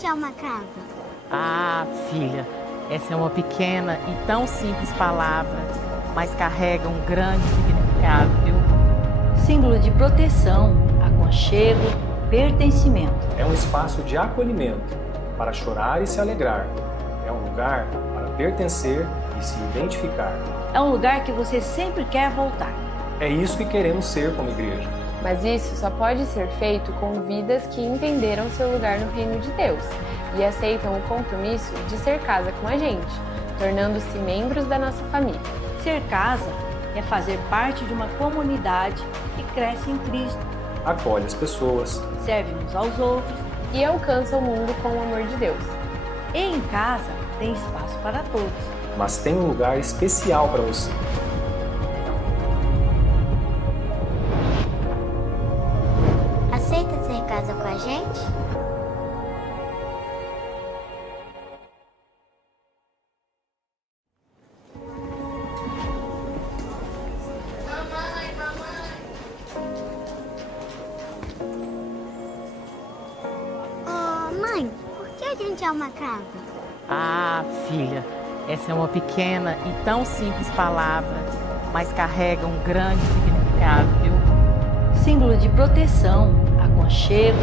gente é uma casa? Ah, filha, essa é uma pequena e tão simples palavra, mas carrega um grande significado, viu? Símbolo de proteção, aconchego, pertencimento. É um espaço de acolhimento, para chorar e se alegrar. É um lugar para pertencer e se identificar. É um lugar que você sempre quer voltar. É isso que queremos ser como igreja. Mas isso só pode ser feito com vidas que entenderam seu lugar no reino de Deus e aceitam o compromisso de ser casa com a gente, tornando-se membros da nossa família. Ser casa é fazer parte de uma comunidade que cresce em Cristo, Acolhe as pessoas, serve uns aos outros E alcança o mundo com o amor de Deus. e em casa tem espaço para todos. mas tem um lugar especial para você. Aceita ser casa com a gente? Oh, mãe, por que a gente é uma casa? Ah, filha, essa é uma pequena e tão simples palavra, mas carrega um grande significado, viu? Símbolo de proteção, aconchego,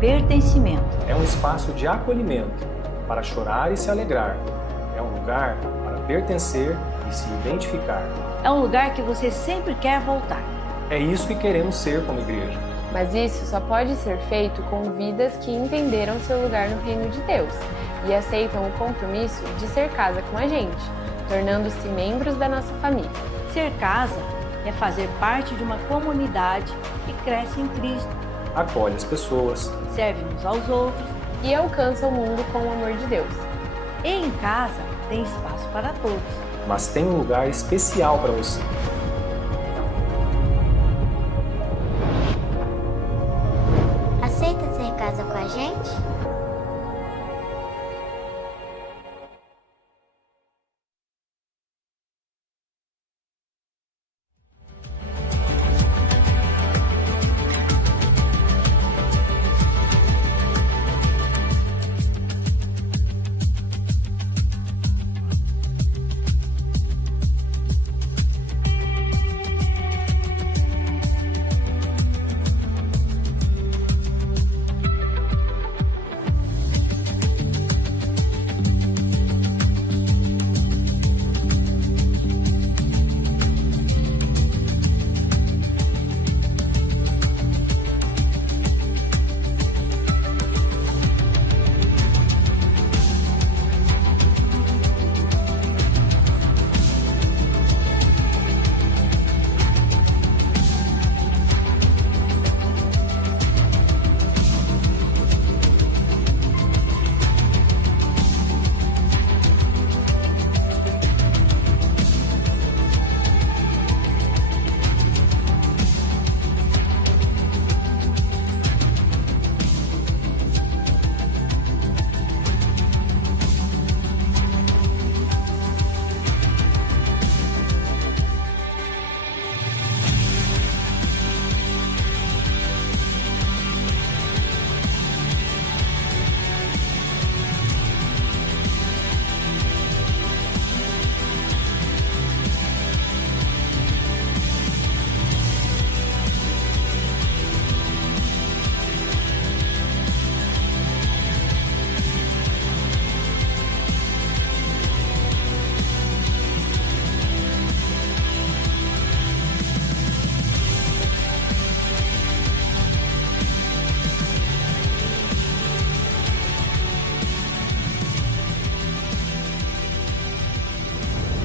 pertencimento. É um espaço de acolhimento, para chorar e se alegrar. É um lugar para pertencer e se identificar. É um lugar que você sempre quer voltar. É isso que queremos ser como igreja. Mas isso só pode ser feito com vidas que entenderam seu lugar no reino de Deus e aceitam o compromisso de ser casa com a gente, tornando-se membros da nossa família. Ser casa é fazer parte de uma comunidade que cresce em Cristo, Acolhe as pessoas, serve uns aos outros E alcança o mundo com o amor de Deus. e em casa tem espaço para todos. mas tem um lugar especial para você. Aceita ser casa com a gente?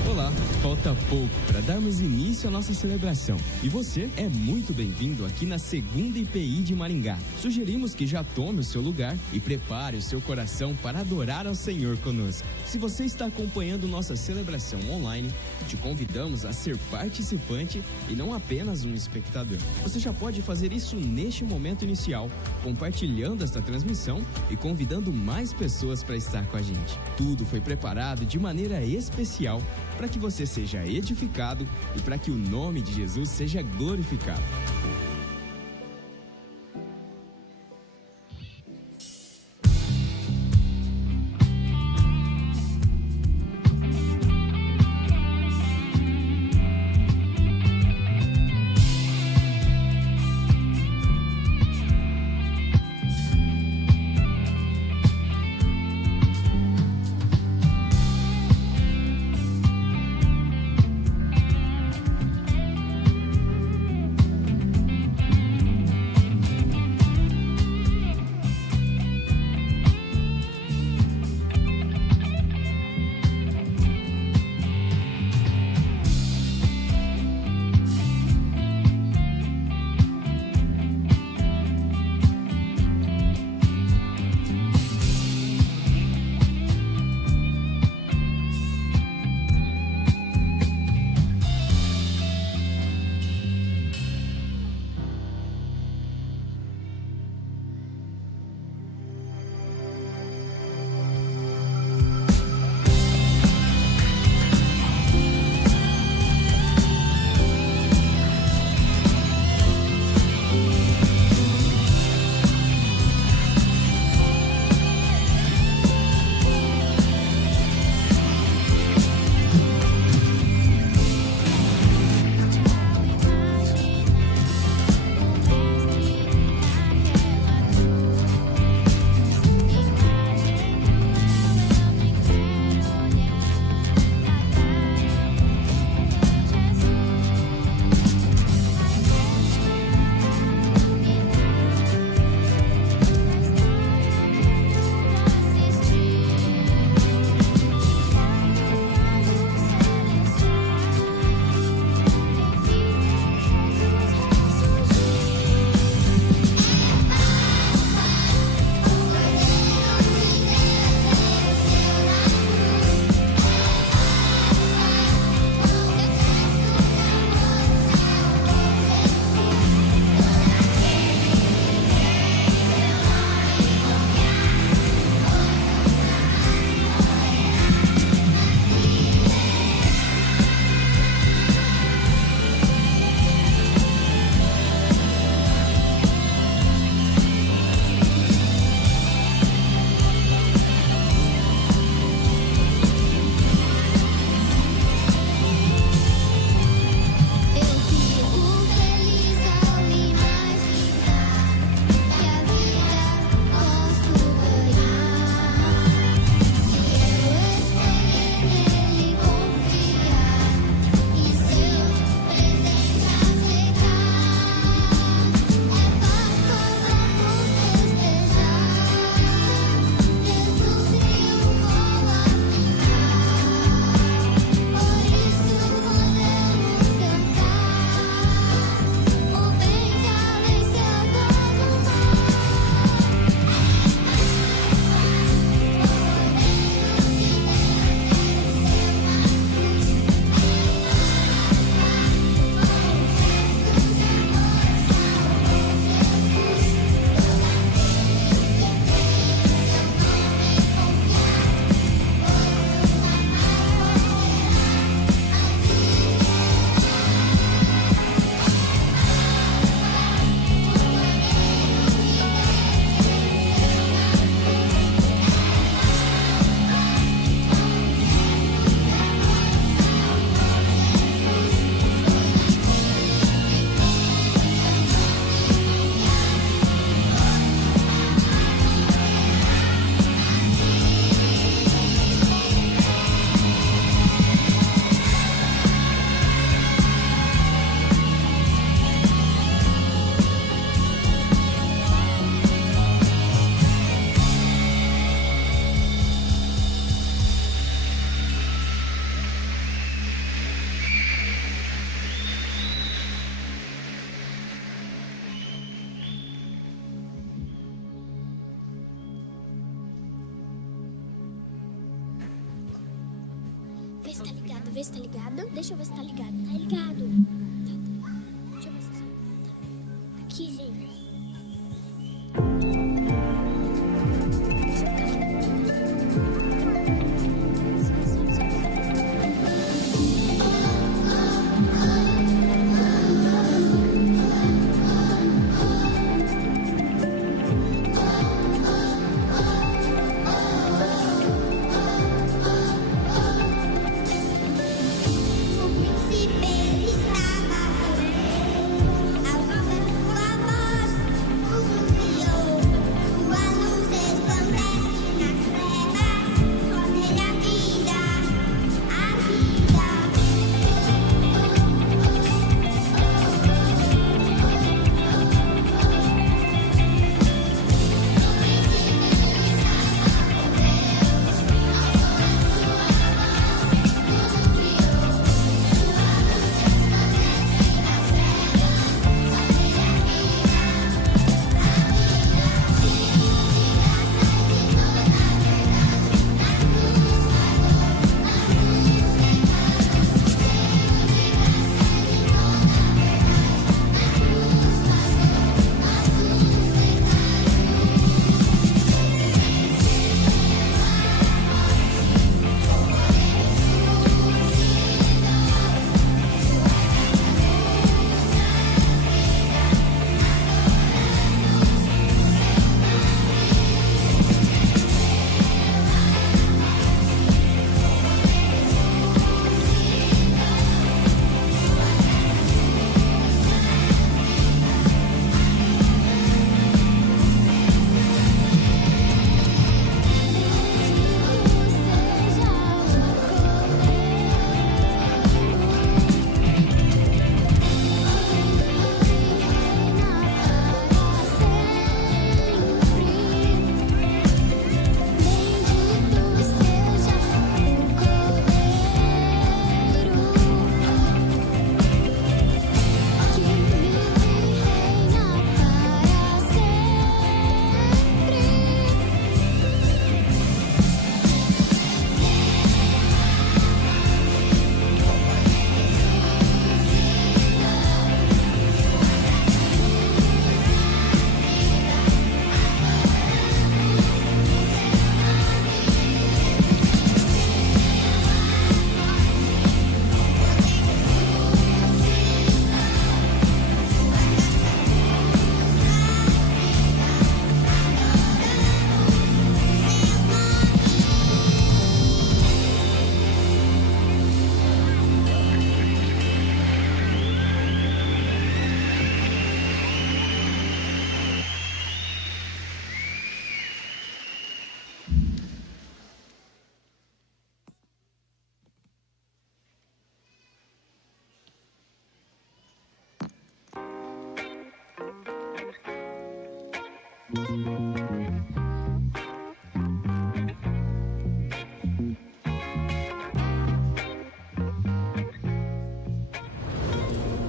Olá, falta pouco para darmos início à nossa celebração. E você é muito bem-vindo aqui na segunda IPI de Maringá. Sugerimos que já tome o seu lugar e prepare o seu coração para adorar ao Senhor conosco. Se você está acompanhando nossa celebração online, te convidamos a ser participante e não apenas um espectador. Você já pode fazer isso neste momento inicial, compartilhando esta transmissão e convidando mais pessoas para estar com a gente. Tudo foi preparado de maneira especial para que você seja edificado e para que o nome de Jesus seja glorificado. se tá ligado, vê se tá ligado. Deixa eu ver se tá ligado. Tá ligado. Tá. Deixa eu ver se tá. Aqui, gente.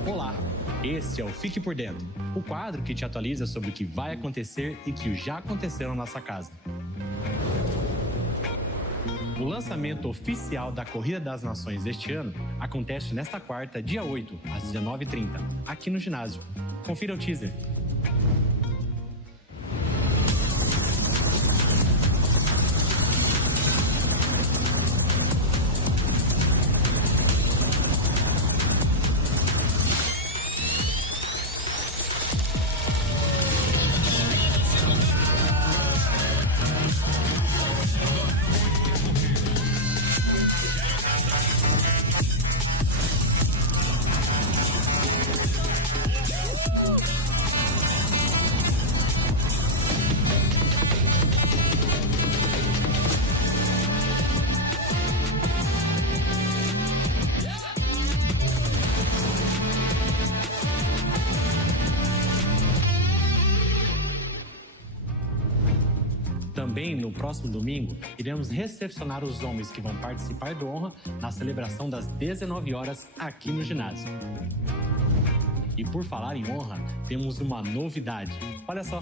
Olá, esse é o Fique por Dentro, o quadro que te atualiza sobre o que vai acontecer e que já aconteceu na nossa casa. O lançamento oficial da Corrida das Nações deste ano acontece nesta quarta, dia 8, às 19h30, aqui no ginásio. Confira o teaser. Também no próximo domingo, iremos recepcionar os homens que vão participar do Honra na celebração das 19 horas aqui no ginásio. E por falar em honra, temos uma novidade. Olha só!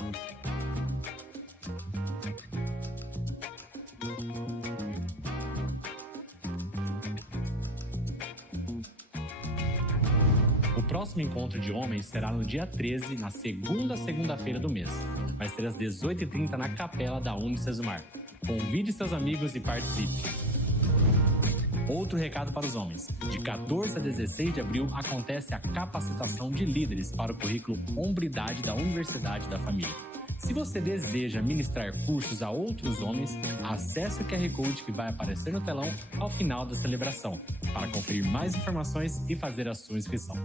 O próximo encontro de homens será no dia 13, na segunda-feira do mês. Vai ser às 18h30 na capela da Unicesumar. Convide seus amigos e participe. Outro recado para os homens. De 14 a 16 de abril acontece a capacitação de líderes para o currículo Hombridade da Universidade da Família. Se você deseja ministrar cursos a outros homens, acesse o QR Code que vai aparecer no telão ao final da celebração, para conferir mais informações e fazer a sua inscrição.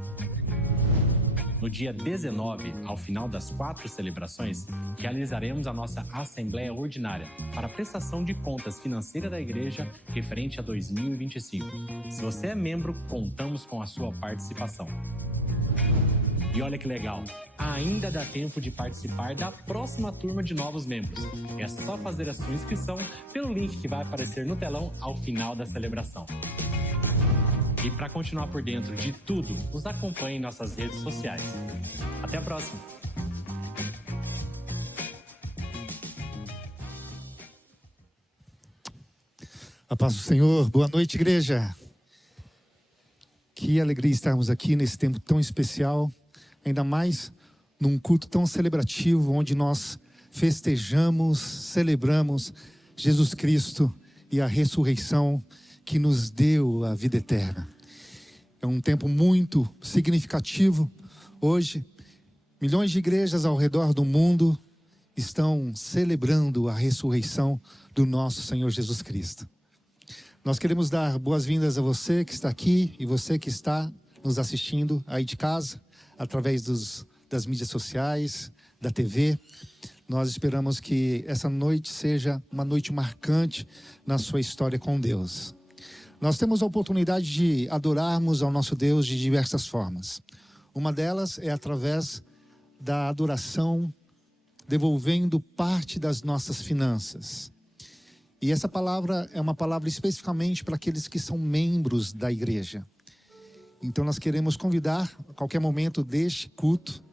No dia 19, ao final das 4 celebrações, realizaremos a nossa Assembleia Ordinária para a prestação de contas financeira da Igreja referente a 2025. Se você é membro, contamos com a sua participação. E olha que legal, ainda dá tempo de participar da próxima turma de novos membros. É só fazer a sua inscrição pelo link que vai aparecer no telão ao final da celebração. E para continuar por dentro de tudo, nos acompanhe em nossas redes sociais. Até a próxima! A paz do Senhor, boa noite, igreja. Que alegria estarmos aqui nesse tempo tão especial, ainda mais num culto tão celebrativo, onde nós festejamos, celebramos Jesus Cristo e a ressurreição que nos deu a vida eterna. É um tempo muito significativo. Hoje, milhões de igrejas ao redor do mundo estão celebrando a ressurreição do nosso Senhor Jesus Cristo. Nós queremos dar boas-vindas a você que está aqui e você que está nos assistindo aí de casa, através das mídias sociais, da TV. Nós esperamos que essa noite seja uma noite marcante na sua história com Deus. Nós temos a oportunidade de adorarmos ao nosso Deus de diversas formas. Uma delas é através da adoração, devolvendo parte das nossas finanças. E essa palavra é uma palavra especificamente para aqueles que são membros da igreja. Então nós queremos convidar, a qualquer momento deste culto,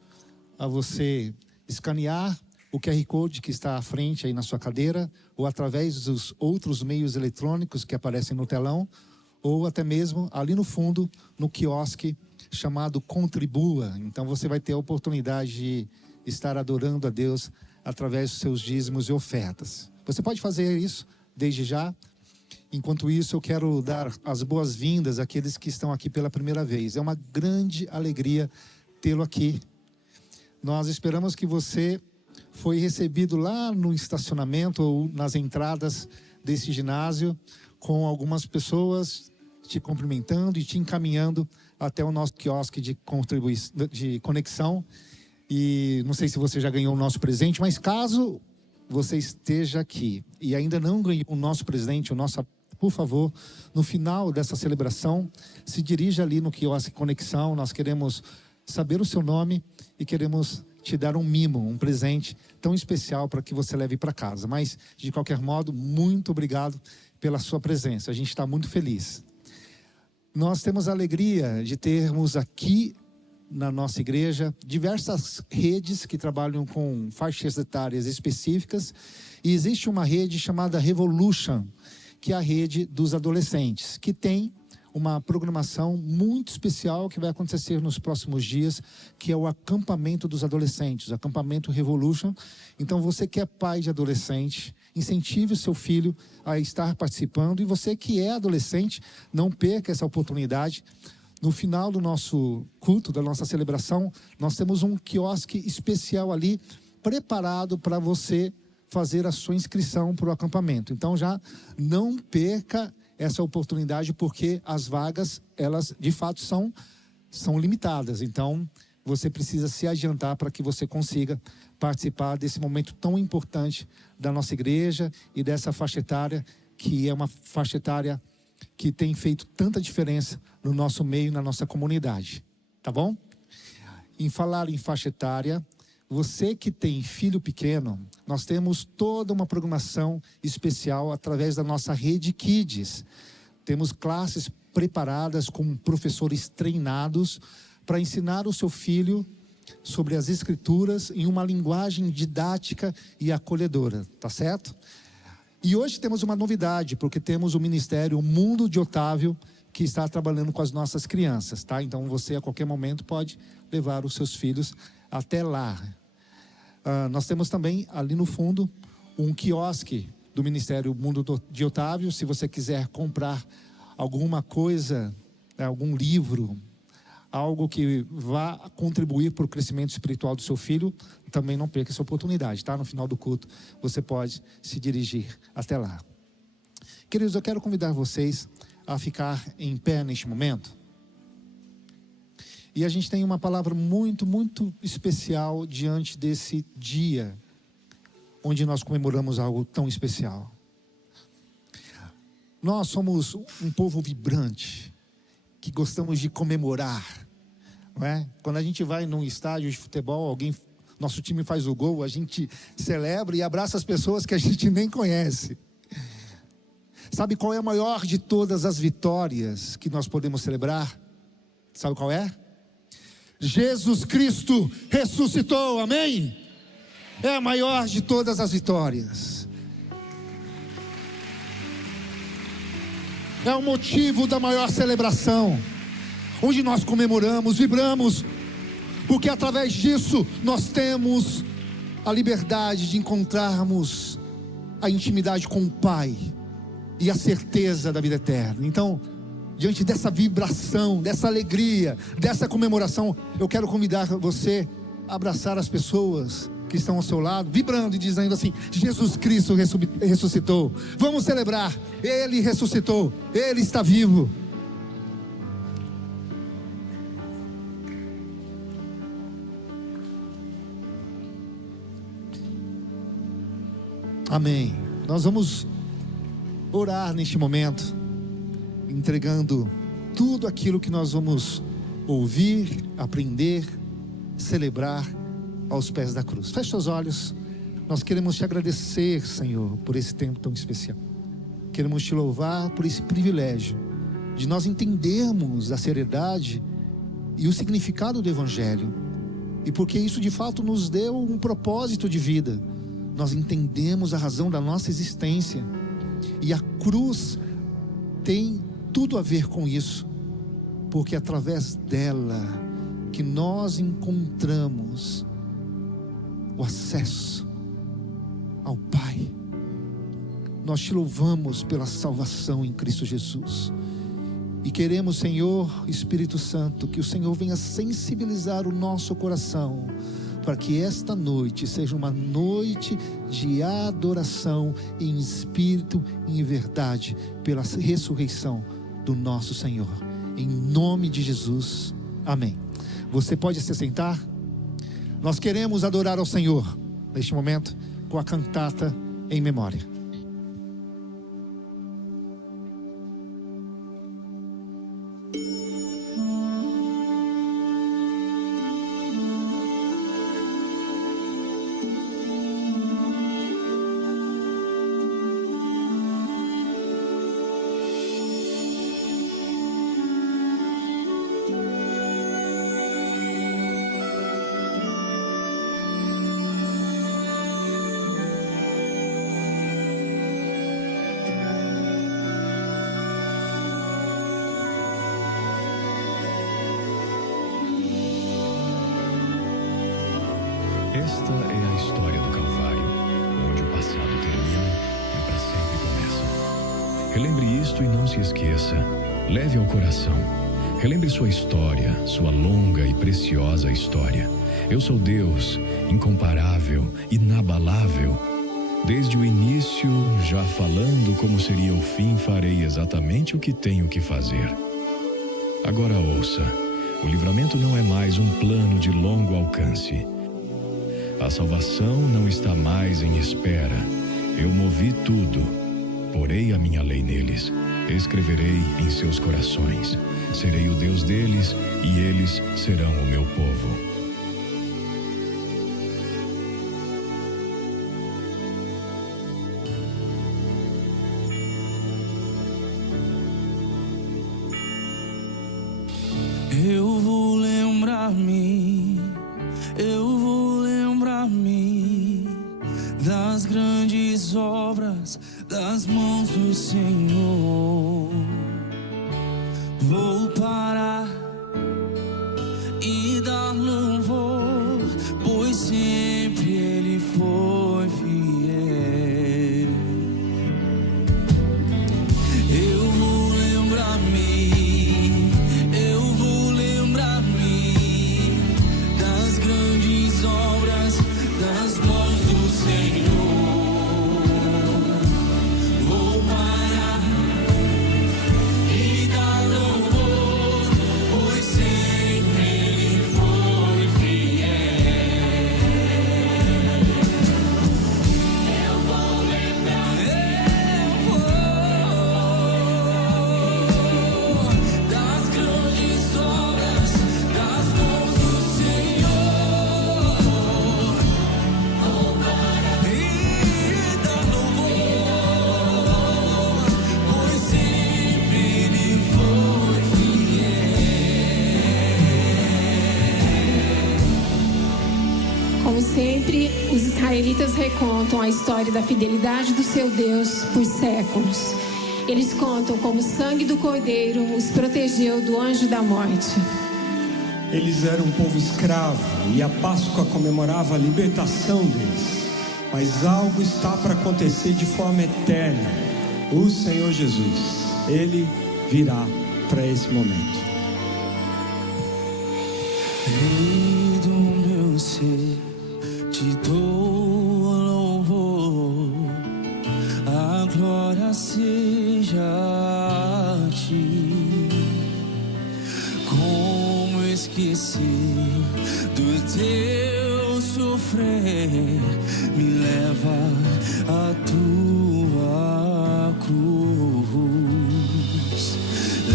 a você escanear o QR Code que está à frente aí na sua cadeira, ou através dos outros meios eletrônicos que aparecem no telão, ou até mesmo ali no fundo, no quiosque chamado Contribua. Então você vai ter a oportunidade de estar adorando a Deus através dos seus dízimos e ofertas. Você pode fazer isso desde já. Enquanto isso, eu quero dar as boas-vindas àqueles que estão aqui pela primeira vez. É uma grande alegria tê-lo aqui. Nós esperamos que você foi recebido lá no estacionamento ou nas entradas desse ginásio, com algumas pessoas te cumprimentando e te encaminhando até o nosso quiosque de conexão. E não sei se você já ganhou o nosso presente, mas caso você esteja aqui e ainda não ganhou o nosso presente, por favor, no final dessa celebração, se dirija ali no quiosque Conexão. Nós queremos saber o seu nome e queremos te dar um mimo, um presente tão especial para que você leve para casa. Mas, de qualquer modo, muito obrigado pela sua presença. A gente está muito feliz. Nós temos a alegria de termos aqui na nossa igreja diversas redes que trabalham com faixas etárias específicas. E existe uma rede chamada Revolution, que é a rede dos adolescentes, que tem uma programação muito especial que vai acontecer nos próximos dias, que é o acampamento dos adolescentes, o acampamento Revolution. Então você que é pai de adolescente, incentive o seu filho a estar participando, e você que é adolescente, não perca essa oportunidade. No final do nosso culto, da nossa celebração, nós temos um quiosque especial ali, preparado para você fazer a sua inscrição para o acampamento. Então já não perca essa oportunidade, porque as vagas, elas de fato são limitadas. Então você precisa se adiantar para que você consiga participar desse momento tão importante da nossa igreja e dessa faixa etária, que é uma faixa etária que tem feito tanta diferença no nosso meio, na nossa comunidade. Tá bom? Em falar em faixa etária, você que tem filho pequeno, nós temos toda uma programação especial através da nossa rede Kids. Temos classes preparadas com professores treinados para ensinar o seu filho sobre as escrituras em uma linguagem didática e acolhedora, tá certo? E hoje temos uma novidade, porque temos o Ministério Mundo de Otávio, que está trabalhando com as nossas crianças, tá? Então você a qualquer momento pode levar os seus filhos até lá. Nós temos também ali no fundo um quiosque do Ministério Mundo de Otávio. Se você quiser comprar alguma coisa, algum livro, algo que vá contribuir para o crescimento espiritual do seu filho, também não perca essa oportunidade, tá? No final do culto você pode se dirigir até lá. Queridos, eu quero convidar vocês a ficar em pé neste momento. E a gente tem uma palavra muito, muito especial diante desse dia, onde nós comemoramos algo tão especial. Nós somos um povo vibrante, que gostamos de comemorar, não é? Quando a gente vai num estádio de futebol, nosso time faz o gol, a gente celebra e abraça as pessoas que a gente nem conhece. Sabe qual é a maior de todas as vitórias que nós podemos celebrar? Sabe qual é? Jesus Cristo ressuscitou, amém? É a maior de todas as vitórias. É o motivo da maior celebração, onde nós comemoramos, vibramos, porque através disso nós temos a liberdade de encontrarmos a intimidade com o Pai e a certeza da vida eterna. Então, diante dessa vibração, dessa alegria, dessa comemoração, eu quero convidar você a abraçar as pessoas que estão ao seu lado, vibrando e dizendo assim: Jesus Cristo ressuscitou. Vamos celebrar, Ele ressuscitou, Ele está vivo. Amém. Nós vamos orar neste momento, entregando tudo aquilo que nós vamos ouvir, aprender, celebrar aos pés da cruz. Feche os olhos. Nós queremos te agradecer, Senhor, por esse tempo tão especial. Queremos te louvar por esse privilégio de nós entendermos a seriedade e o significado do Evangelho, e porque isso de fato nos deu um propósito de vida. Nós entendemos a razão da nossa existência, e a cruz tem tudo a ver com isso, porque é através dela que nós encontramos o acesso ao Pai. Nós te louvamos pela salvação em Cristo Jesus, e queremos, Senhor, Espírito Santo, que o Senhor venha sensibilizar o nosso coração, para que esta noite seja uma noite de adoração em espírito e em verdade, pela ressurreição do nosso Senhor, em nome de Jesus, amém. Você pode se sentar. Nós queremos adorar ao Senhor neste momento com a cantata em memória. Esta é a história do Calvário, onde o passado termina e o para sempre começa. Relembre isto e não se esqueça. Leve ao coração. Relembre sua história, sua longa e preciosa história. Eu sou Deus, incomparável, inabalável. Desde o início, já falando como seria o fim, farei exatamente o que tenho que fazer. Agora ouça. O livramento não é mais um plano de longo alcance. A salvação não está mais em espera. Eu movi tudo. Porei a minha lei neles. Escreverei em seus corações. Serei o Deus deles e eles serão o meu povo. Eu vou lembrar-me das grandes obras das mãos do Senhor. vou parar e dar louvor, pois sempre Ele foi fiel. Eu vou lembrar-me, eu vou lembrar-me das grandes obras das mãos do Senhor. Vou parar e dar louvor, pois sempre Ele foi fiel. Eu vou lembrar, das grandes obras das mãos do Senhor. Vou parar e dar louvor, pois sempre Ele foi fiel. Como sempre, os israelitas recontam a história da fidelidade do seu Deus por séculos. Eles contam como o sangue do Cordeiro os protegeu do anjo da morte. Eles eram um povo escravo e a Páscoa comemorava a libertação deles. Mas algo está para acontecer de forma eterna. O Senhor Jesus, Ele virá para esse momento. Rei do meu ser, te dou louvor, a glória seja a ti. Como esquecer do teu sofrer, me leva a tua cruz,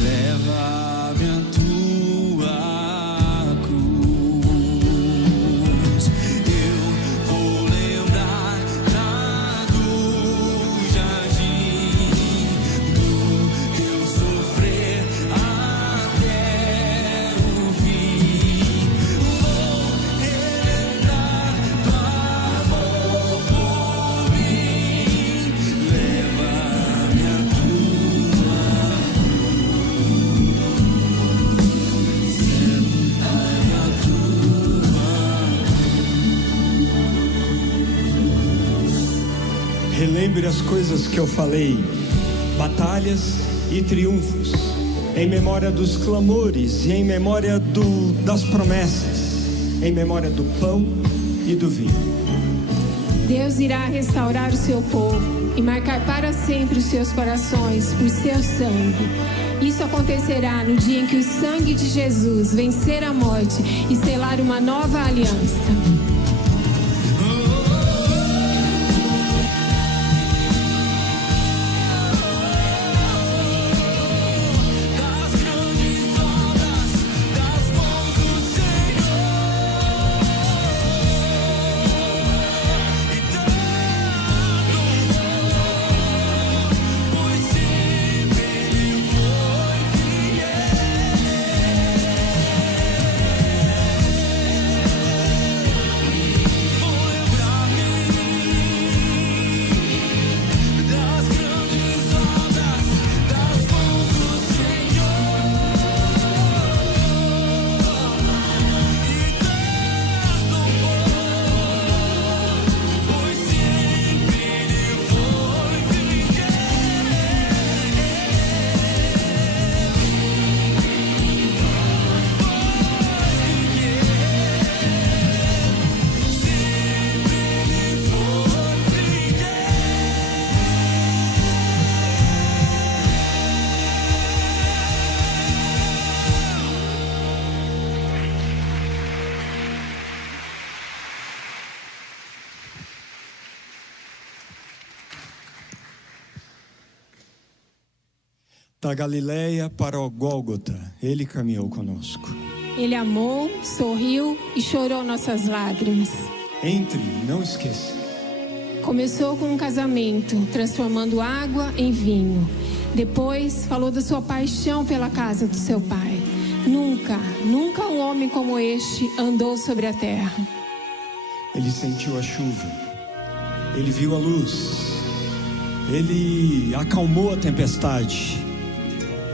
leva-me a tua cruz. Eu vou lembrar lá do jardim, do teu sofrer até o fim. Vou relembrar do amor por mim, leva-me a tua Relembre as coisas que eu falei, batalhas e triunfos, em memória dos clamores e em memória das promessas, em memória do pão e do vinho. Deus irá restaurar o seu povo e marcar para sempre os seus corações por seu sangue. Isso acontecerá no dia em que o sangue de Jesus vencer a morte e selar uma nova aliança. Da Galileia para o Gólgota, Ele caminhou conosco. Ele amou, sorriu e chorou nossas lágrimas. Entre, não esqueça. Começou com um casamento, transformando água em vinho. Depois falou da sua paixão pela casa do seu pai. Nunca um homem como este andou sobre a terra. Ele sentiu a chuva. Ele viu a luz. Ele acalmou a tempestade.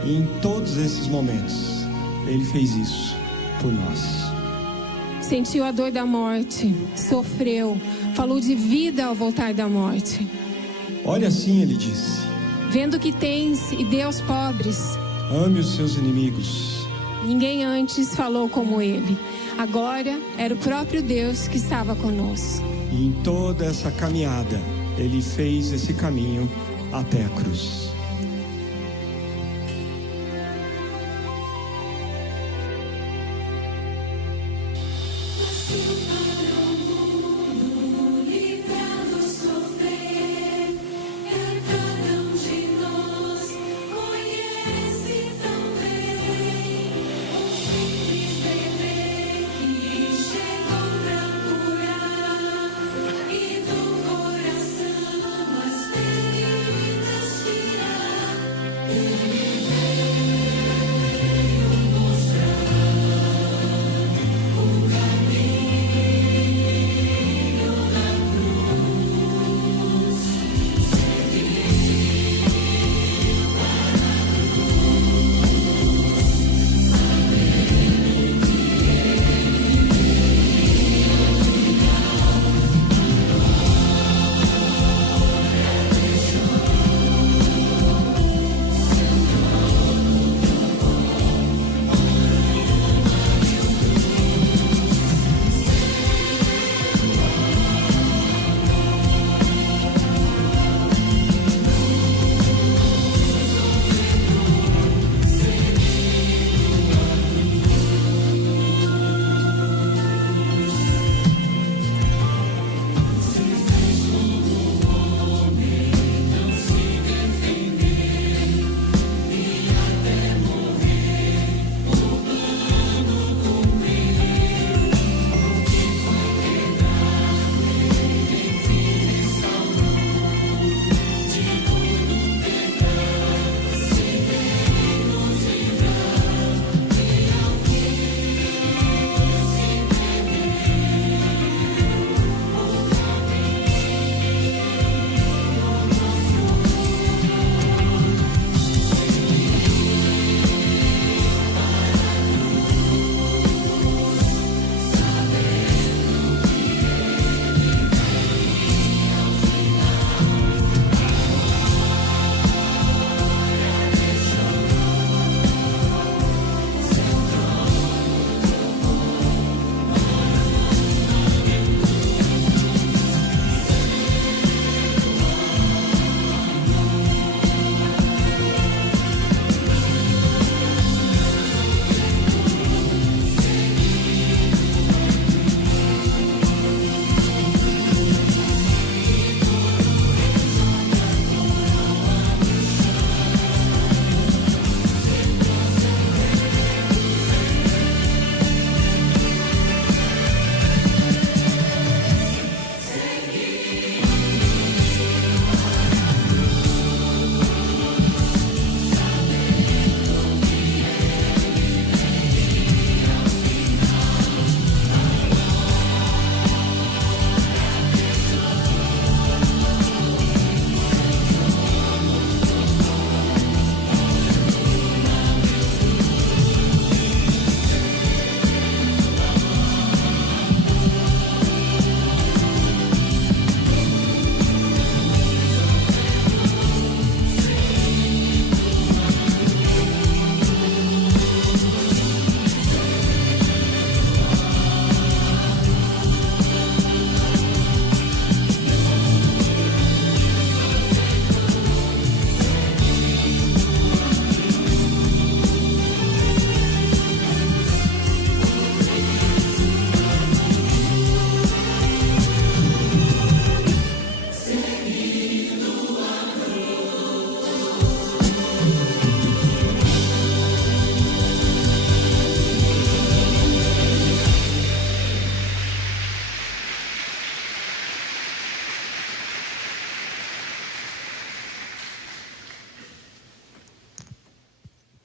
E em todos esses momentos, Ele fez isso por nós. Sentiu a dor da morte, sofreu, falou de vida ao voltar da morte. Olha assim, Ele disse: Vendo que tens e dê aos pobres. ame os seus inimigos. Ninguém antes falou como Ele. Agora era o próprio Deus que estava conosco. E em toda essa caminhada, Ele fez esse caminho até a cruz.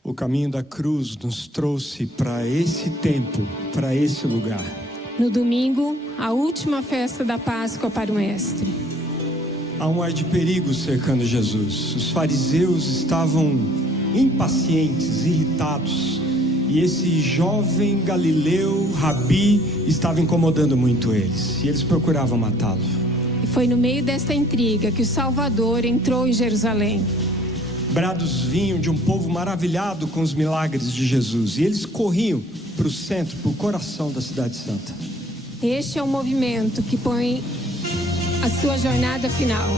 O caminho da cruz nos trouxe para esse tempo, para esse lugar. No domingo, a última festa da Páscoa para o Mestre. Há um ar de perigo cercando Jesus. Os fariseus estavam impacientes, irritados. E esse jovem galileu, Rabi, estava incomodando muito eles. E eles procuravam matá-lo. E foi no meio desta intriga que o Salvador entrou em Jerusalém. Brados vinham de um povo maravilhado com os milagres de Jesus. E eles corriam para o centro, para o coração da cidade santa. Este é o movimento que põe a sua jornada final.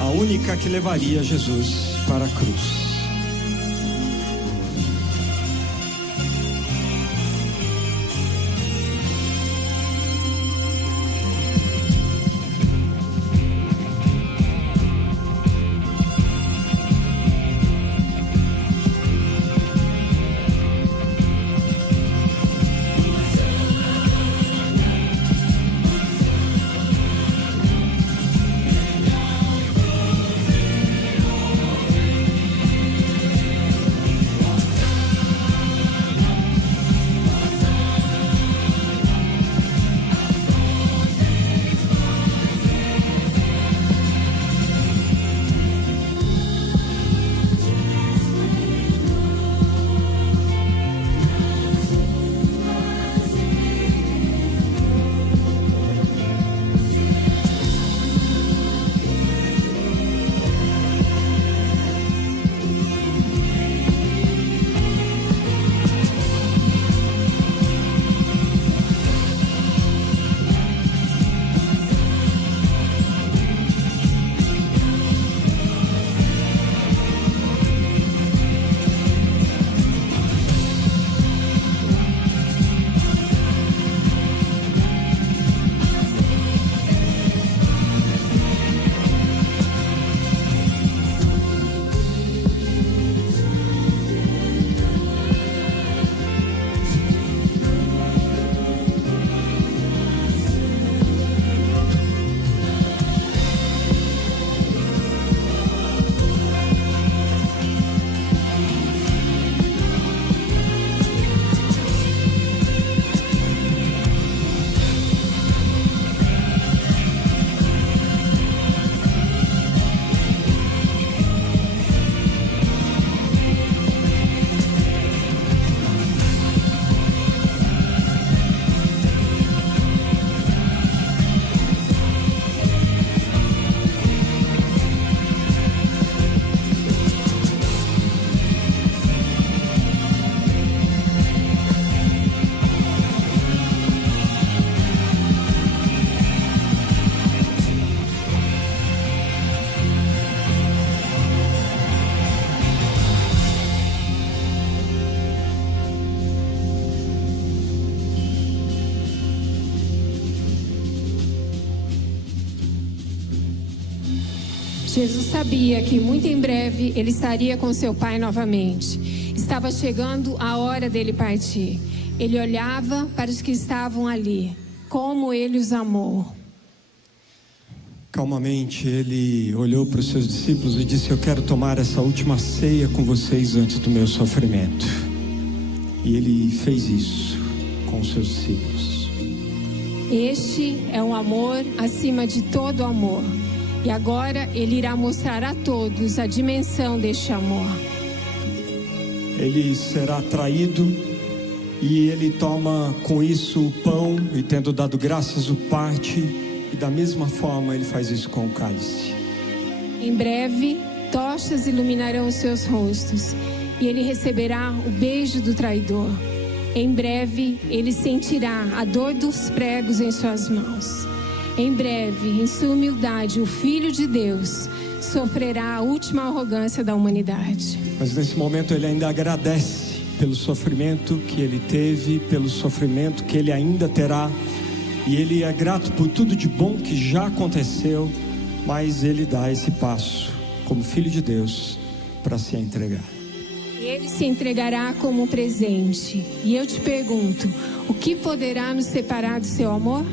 A única que levaria Jesus para a cruz. Jesus sabia que muito em breve ele estaria com seu pai novamente. Estava chegando a hora dele partir. Ele olhava para os que estavam ali. Como ele os amou. Calmamente ele olhou para os seus discípulos e disse: eu quero tomar essa última ceia com vocês antes do meu sofrimento. E ele fez isso com os seus discípulos. Este é um amor acima de todo amor. E agora ele irá mostrar a todos a dimensão deste amor. Ele será traído e ele toma com isso o pão e, tendo dado graças, o parte, e da mesma forma ele faz isso com o cálice. Em breve, tochas iluminarão os seus rostos e ele receberá o beijo do traidor. Em breve, ele sentirá a dor dos pregos em suas mãos. Em breve, em sua humildade, o Filho de Deus sofrerá a última arrogância da humanidade. Mas nesse momento ele ainda agradece pelo sofrimento que ele teve, pelo sofrimento que ele ainda terá. E ele é grato por tudo de bom que já aconteceu, mas ele dá esse passo como Filho de Deus para se entregar. Ele se entregará como um presente. E eu te pergunto, o que poderá nos separar do seu amor?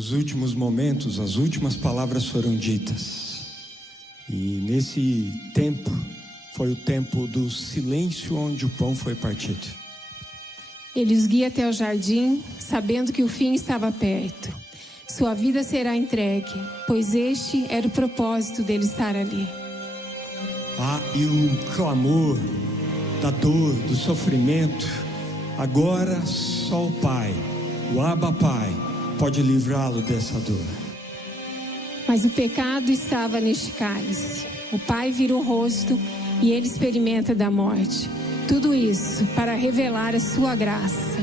Nos últimos momentos, as últimas palavras foram ditas. E nesse tempo, foi o tempo do silêncio onde o pão foi partido. Ele os guia até o jardim, sabendo que o fim estava perto. Sua vida será entregue, pois este era o propósito dele estar ali. E o clamor da dor, do sofrimento, agora só o Pai, o Abba Pai, pode livrá-lo dessa dor. Mas o pecado estava neste cálice. O Pai vira o rosto e ele experimenta da morte. Tudo isso para revelar a sua graça.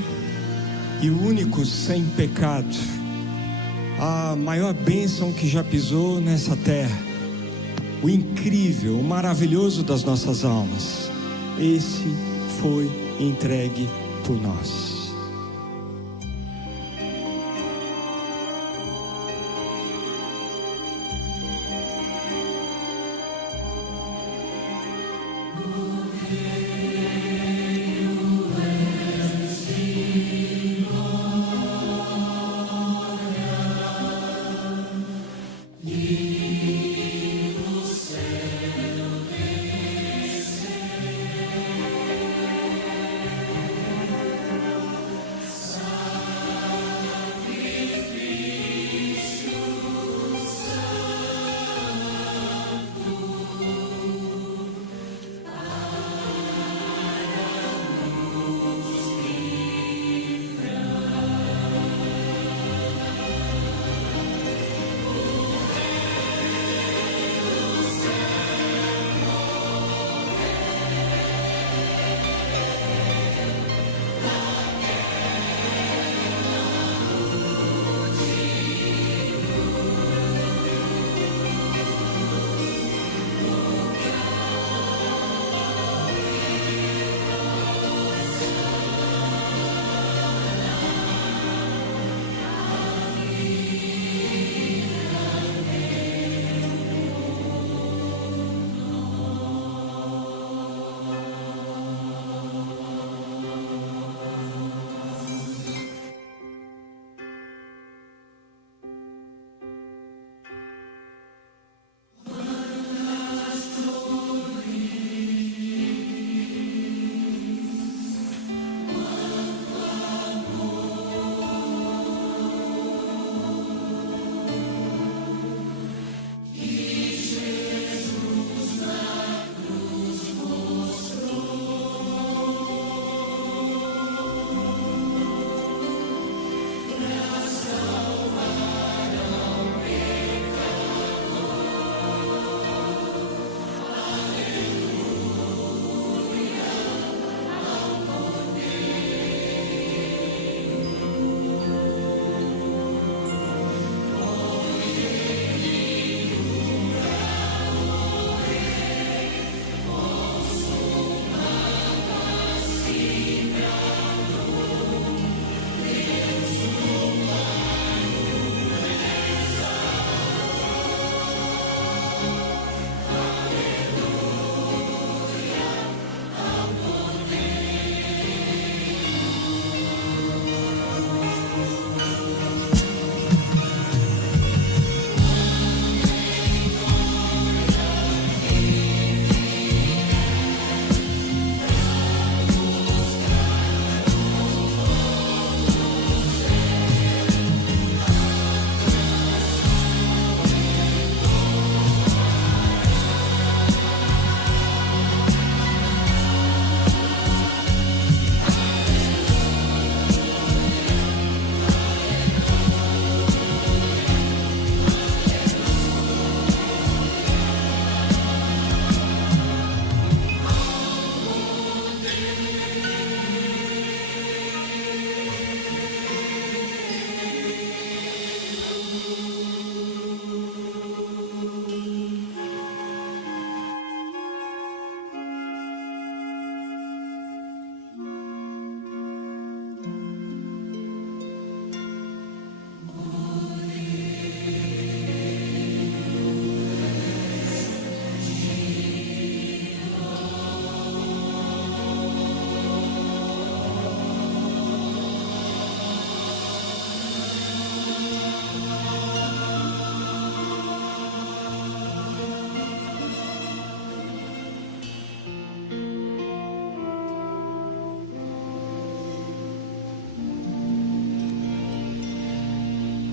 E o único sem pecado, a maior bênção que já pisou nessa terra, o incrível, o maravilhoso das nossas almas, esse foi entregue por nós.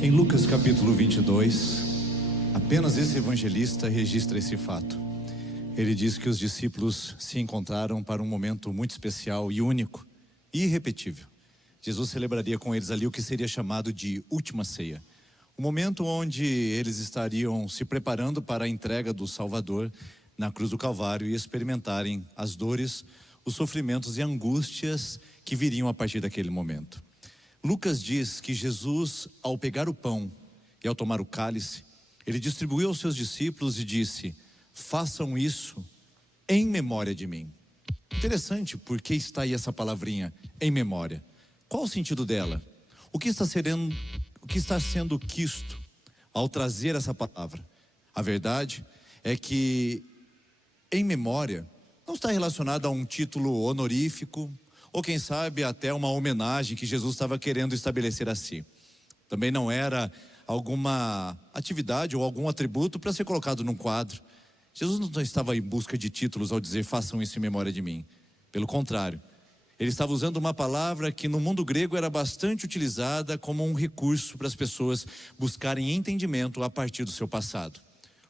Em Lucas capítulo 22, apenas esse evangelista registra esse fato. Ele diz que os discípulos se encontraram para um momento muito especial e único e irrepetível. Jesus celebraria com eles ali o que seria chamado de última ceia. O momento onde eles estariam se preparando para a entrega do Salvador na cruz do Calvário e experimentarem as dores, os sofrimentos e angústias que viriam a partir daquele momento. Lucas diz que Jesus, ao pegar o pão e ao tomar o cálice, ele distribuiu aos seus discípulos e disse: façam isso em memória de mim. Interessante, porque está aí essa palavrinha, em memória. Qual o sentido dela? O que está sendo quisto ao trazer essa palavra? A verdade é que em memória não está relacionado a um título honorífico, ou quem sabe até uma homenagem que Jesus estava querendo estabelecer a si. Também não era alguma atividade ou algum atributo para ser colocado num quadro. Jesus não estava em busca de títulos ao dizer façam isso em memória de mim. Pelo contrário, ele estava usando uma palavra que no mundo grego era bastante utilizada como um recurso para as pessoas buscarem entendimento a partir do seu passado.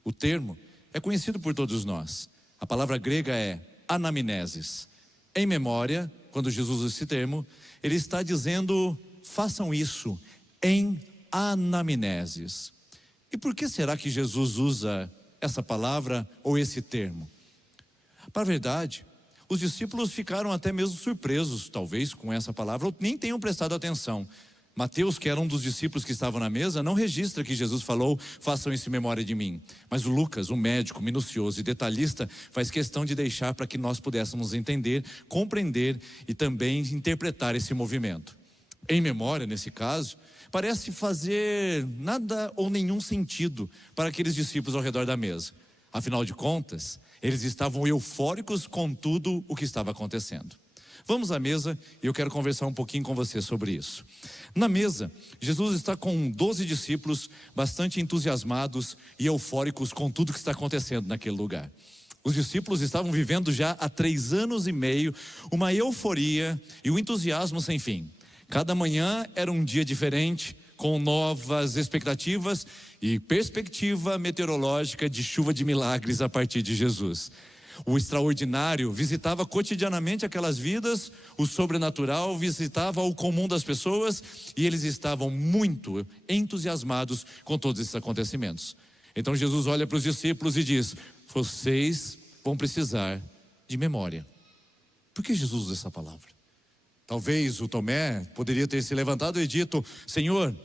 O termo é conhecido por todos nós. A palavra grega é anamnesis. Em memória, quando Jesus usa esse termo, ele está dizendo façam isso em anamnesis. E por que será que Jesus usa essa palavra ou esse termo? Para a verdade, os discípulos ficaram até mesmo surpresos, talvez, com essa palavra, ou nem tenham prestado atenção. Mateus, que era um dos discípulos que estavam na mesa, não registra que Jesus falou, façam isso em memória de mim. Mas o Lucas, o médico minucioso e detalhista, faz questão de deixar para que nós pudéssemos entender, compreender e também interpretar esse movimento. Em memória, nesse caso, parece fazer nada ou nenhum sentido para aqueles discípulos ao redor da mesa. Afinal de contas, eles estavam eufóricos com tudo o que estava acontecendo. Vamos à mesa e eu quero conversar um pouquinho com você sobre isso. Na mesa, Jesus está com 12 discípulos bastante entusiasmados e eufóricos com tudo que está acontecendo naquele lugar. Os discípulos estavam vivendo já há 3 anos e meio uma euforia e um entusiasmo sem fim. Cada manhã era um dia diferente, com novas expectativas e perspectiva meteorológica de chuva de milagres a partir de Jesus. O extraordinário visitava cotidianamente aquelas vidas, o sobrenatural visitava o comum das pessoas e eles estavam muito entusiasmados com todos esses acontecimentos. Então Jesus olha para os discípulos e diz: vocês vão precisar de memória. Por que Jesus usa essa palavra? Talvez o Tomé poderia ter se levantado e dito: Senhor,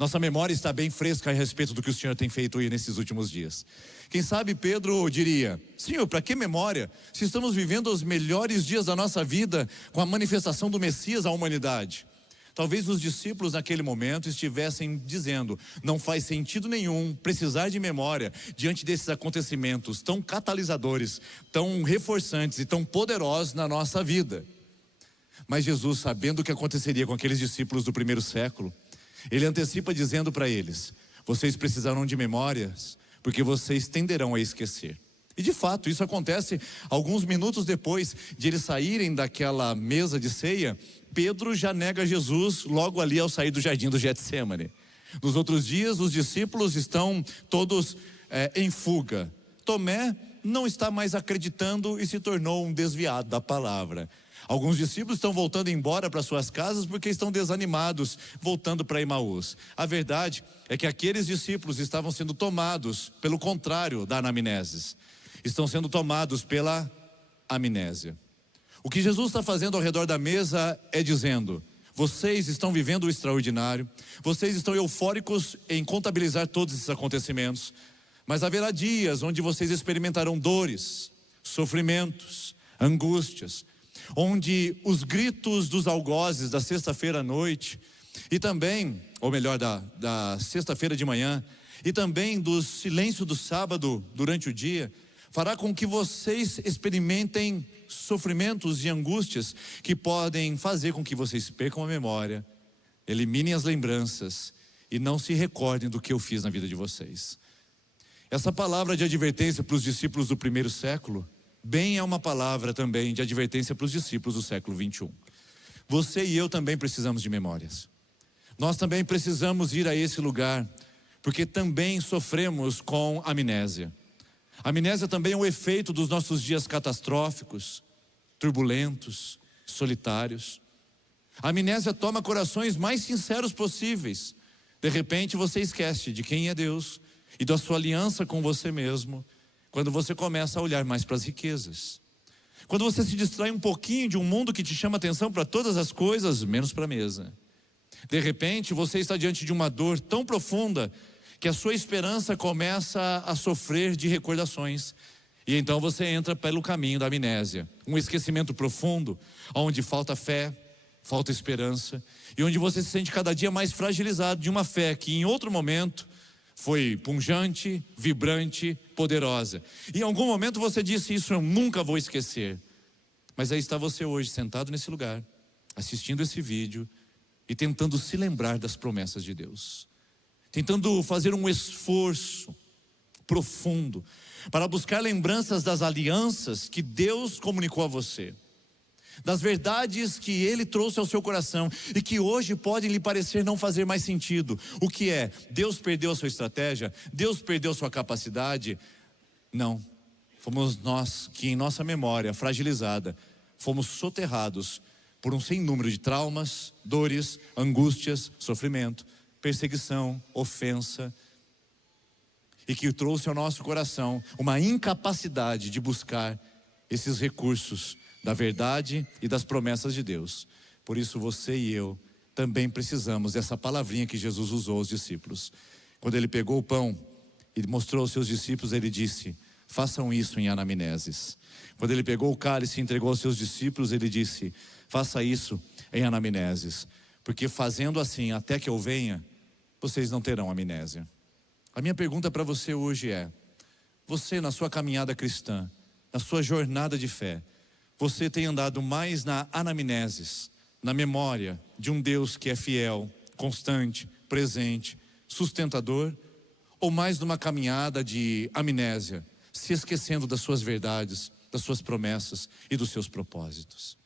nossa memória está bem fresca a respeito do que o Senhor tem feito aí nesses últimos dias. Quem sabe Pedro diria: Senhor, para que memória? Se estamos vivendo os melhores dias da nossa vida com a manifestação do Messias à humanidade. Talvez os discípulos naquele momento estivessem dizendo: não faz sentido nenhum precisar de memória diante desses acontecimentos tão catalisadores, tão reforçantes e tão poderosos na nossa vida. Mas Jesus, sabendo o que aconteceria com aqueles discípulos do primeiro século, ele antecipa dizendo para eles: vocês precisarão de memórias, porque vocês tenderão a esquecer. E de fato, isso acontece alguns minutos depois de eles saírem daquela mesa de ceia. Pedro já nega Jesus logo ali ao sair do jardim do Getsêmani. Nos outros dias, os discípulos estão todos em fuga. Tomé não está mais acreditando e se tornou um desviado da palavra. Alguns discípulos estão voltando embora para suas casas porque estão desanimados, voltando para Emaús. A verdade é que aqueles discípulos estavam sendo tomados pelo contrário da anamnesis. Estão sendo tomados pela amnésia. O que Jesus está fazendo ao redor da mesa é dizendo: vocês estão vivendo o extraordinário, vocês estão eufóricos em contabilizar todos esses acontecimentos, mas haverá dias onde vocês experimentarão dores, sofrimentos, angústias, onde os gritos dos algozes da sexta-feira à noite, e também, ou melhor, da sexta-feira de manhã, e também do silêncio do sábado durante o dia, fará com que vocês experimentem sofrimentos e angústias que podem fazer com que vocês percam a memória, eliminem as lembranças e não se recordem do que eu fiz na vida de vocês. Essa palavra de advertência para os discípulos do primeiro século bem é uma palavra também de advertência para os discípulos do século 21. Você e eu também precisamos de memórias. Nós também precisamos ir a esse lugar, porque também sofremos com amnésia. Amnésia também é um efeito dos nossos dias catastróficos, turbulentos, solitários. A amnésia toma corações mais sinceros possíveis. De repente você esquece de quem é Deus e da sua aliança com você mesmo, quando você começa a olhar mais para as riquezas. Quando você se distrai um pouquinho de um mundo que te chama atenção para todas as coisas, menos para a mesa. De repente você está diante de uma dor tão profunda que a sua esperança começa a sofrer de recordações. E então você entra pelo caminho da amnésia, um esquecimento profundo, onde falta fé, falta esperança, e onde você se sente cada dia mais fragilizado de uma fé que em outro momento foi pungente, vibrante, poderosa. E em algum momento você disse: isso eu nunca vou esquecer. Mas aí está você hoje sentado nesse lugar, assistindo esse vídeo e tentando se lembrar das promessas de Deus, tentando fazer um esforço profundo para buscar lembranças das alianças que Deus comunicou a você, das verdades que Ele trouxe ao seu coração e que hoje podem lhe parecer não fazer mais sentido. O que é? Deus perdeu a sua estratégia? Deus perdeu a sua capacidade? Não, fomos nós que em nossa memória fragilizada fomos soterrados por um sem número de traumas, dores, angústias, sofrimento, perseguição, ofensa, e que trouxe ao nosso coração uma incapacidade de buscar esses recursos da verdade e das promessas de Deus. Por isso você e eu também precisamos dessa palavrinha que Jesus usou aos discípulos. Quando Ele pegou o pão e mostrou aos seus discípulos, Ele disse: façam isso em anamneses. Quando Ele pegou o cálice e entregou aos seus discípulos, Ele disse: faça isso em anamneses, porque fazendo assim, até que eu venha, vocês não terão amnésia. A minha pergunta para você hoje é: você na sua caminhada cristã, na sua jornada de fé, você tem andado mais na anamneses, na memória de um Deus que é fiel, constante, presente, sustentador, ou mais numa caminhada de amnésia, se esquecendo das suas verdades, das suas promessas e dos seus propósitos?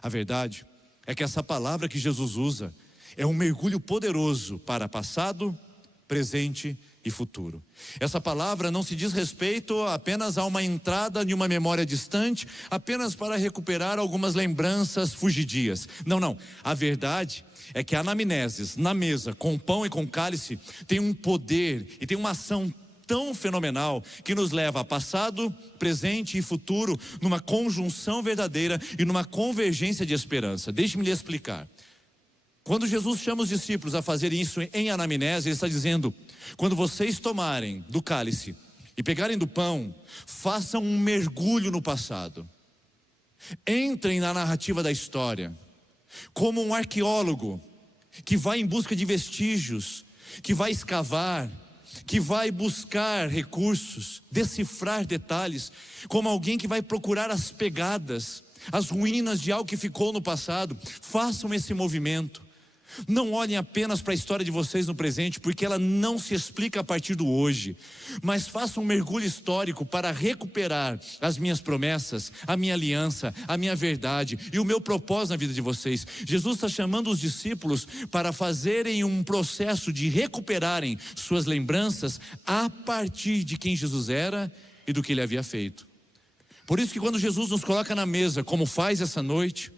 A verdade é que essa palavra que Jesus usa é um mergulho poderoso para passado, presente e futuro. Essa palavra não se diz respeito apenas a uma entrada de uma memória distante, apenas para recuperar algumas lembranças fugidias. Não. A verdade é que a anamneses, na mesa, com pão e com cálice, tem um poder e tem uma ação tão fenomenal que nos leva a passado, presente e futuro numa conjunção verdadeira e numa convergência de esperança. Deixe-me lhe explicar. Quando Jesus chama os discípulos a fazerem isso em anamnese, Ele está dizendo: quando vocês tomarem do cálice e pegarem do pão, façam um mergulho no passado. Entrem na narrativa da história, como um arqueólogo que vai em busca de vestígios, que vai escavar, que vai buscar recursos, decifrar detalhes, como alguém que vai procurar as pegadas, as ruínas de algo que ficou no passado. Façam esse movimento. Não olhem apenas para a história de vocês no presente, porque ela não se explica a partir do hoje, mas façam um mergulho histórico para recuperar as minhas promessas, a minha aliança, a minha verdade e o meu propósito na vida de vocês. Jesus está chamando os discípulos para fazerem um processo de recuperarem suas lembranças a partir de quem Jesus era e do que Ele havia feito. Por isso que quando Jesus nos coloca na mesa, como faz essa noite,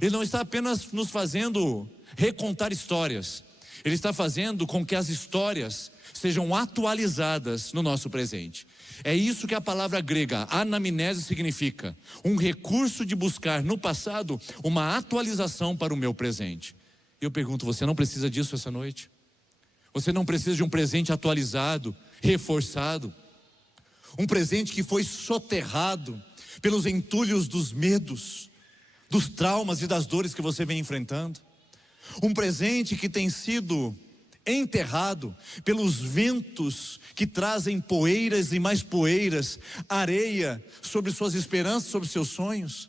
Ele não está apenas nos fazendo recontar histórias, Ele está fazendo com que as histórias sejam atualizadas no nosso presente. É isso que a palavra grega anamnese significa: um recurso de buscar no passado uma atualização para o meu presente. Eu pergunto, você não precisa disso essa noite? Você não precisa de um presente atualizado, reforçado? Um presente que foi soterrado pelos entulhos dos medos, dos traumas e das dores que você vem enfrentando? Um presente que tem sido enterrado pelos ventos que trazem poeiras e mais poeiras, areia sobre suas esperanças, sobre seus sonhos?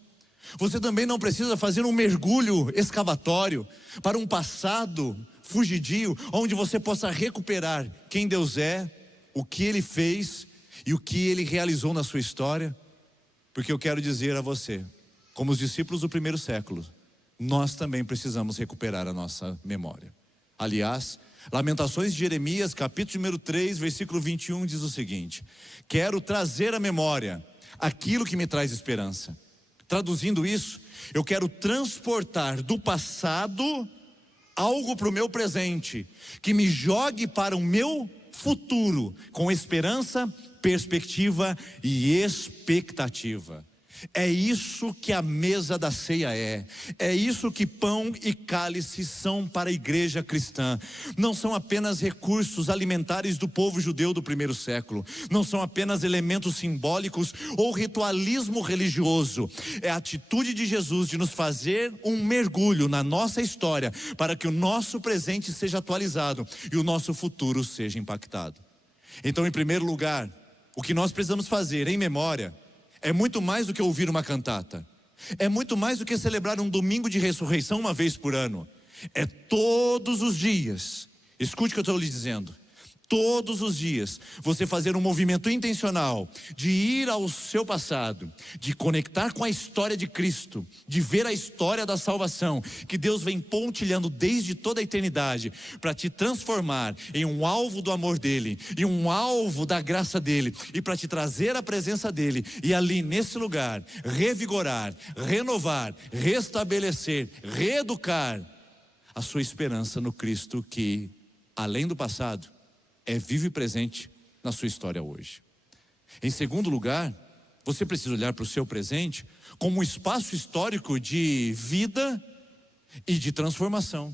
Você também não precisa fazer um mergulho escavatório para um passado fugidio, onde você possa recuperar quem Deus é, o que Ele fez e o que Ele realizou na sua história. Porque eu quero dizer a você, como os discípulos do primeiro século, nós também precisamos recuperar a nossa memória. Aliás, Lamentações de Jeremias, capítulo número 3, versículo 21, diz o seguinte: quero trazer à memória aquilo que me traz esperança. Traduzindo isso, eu quero transportar do passado algo para o meu presente, que me jogue para o meu futuro, com esperança, perspectiva e expectativa. É isso que a mesa da ceia é isso que pão e cálice são para a igreja cristã. Não são apenas recursos alimentares do povo judeu do primeiro século, não são apenas elementos simbólicos ou ritualismo religioso. É a atitude de Jesus de nos fazer um mergulho na nossa história, para que o nosso presente seja atualizado e o nosso futuro seja impactado. Então, em primeiro lugar, o que nós precisamos fazer em memória é muito mais do que ouvir uma cantata. É muito mais do que celebrar um domingo de ressurreição uma vez por ano. É todos os dias. Escute o que eu estou lhe dizendo. Todos os dias você fazer um movimento intencional de ir ao seu passado, de conectar com a história de Cristo, de ver a história da salvação que Deus vem pontilhando desde toda a eternidade, para te transformar em um alvo do amor dele, em um alvo da graça dele, e para te trazer a presença dele, e ali nesse lugar revigorar, renovar, restabelecer, reeducar a sua esperança no Cristo que, além do passado, é vivo e presente na sua história hoje. Em segundo lugar, você precisa olhar para o seu presente como um espaço histórico de vida e de transformação.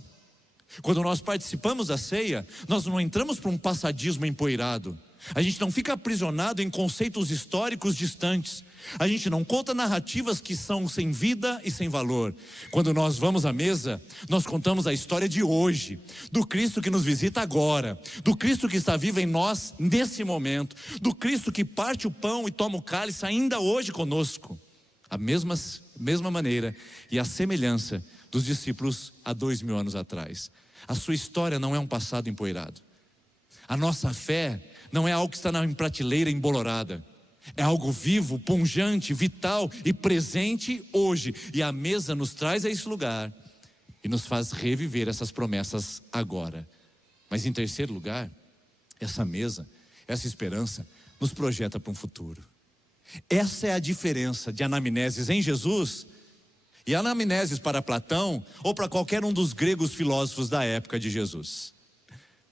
Quando nós participamos da ceia, nós não entramos para um passadismo empoeirado. A gente não fica aprisionado em conceitos históricos distantes. A gente não conta narrativas que são sem vida e sem valor. Quando nós vamos à mesa, nós contamos a história de hoje, do Cristo que nos visita agora, do Cristo que está vivo em nós nesse momento, do Cristo que parte o pão e toma o cálice ainda hoje conosco. A mesma maneira e a semelhança dos discípulos há 2000 anos atrás. A sua história não é um passado empoeirado. A nossa fé não é algo que está na prateleira embolorada. É algo vivo, pungente, vital e presente hoje. E a mesa nos traz a esse lugar e nos faz reviver essas promessas agora. Mas em terceiro lugar, essa mesa, essa esperança nos projeta para um futuro. Essa é a diferença de anamneses em Jesus e anamneses para Platão ou para qualquer um dos gregos filósofos da época de Jesus.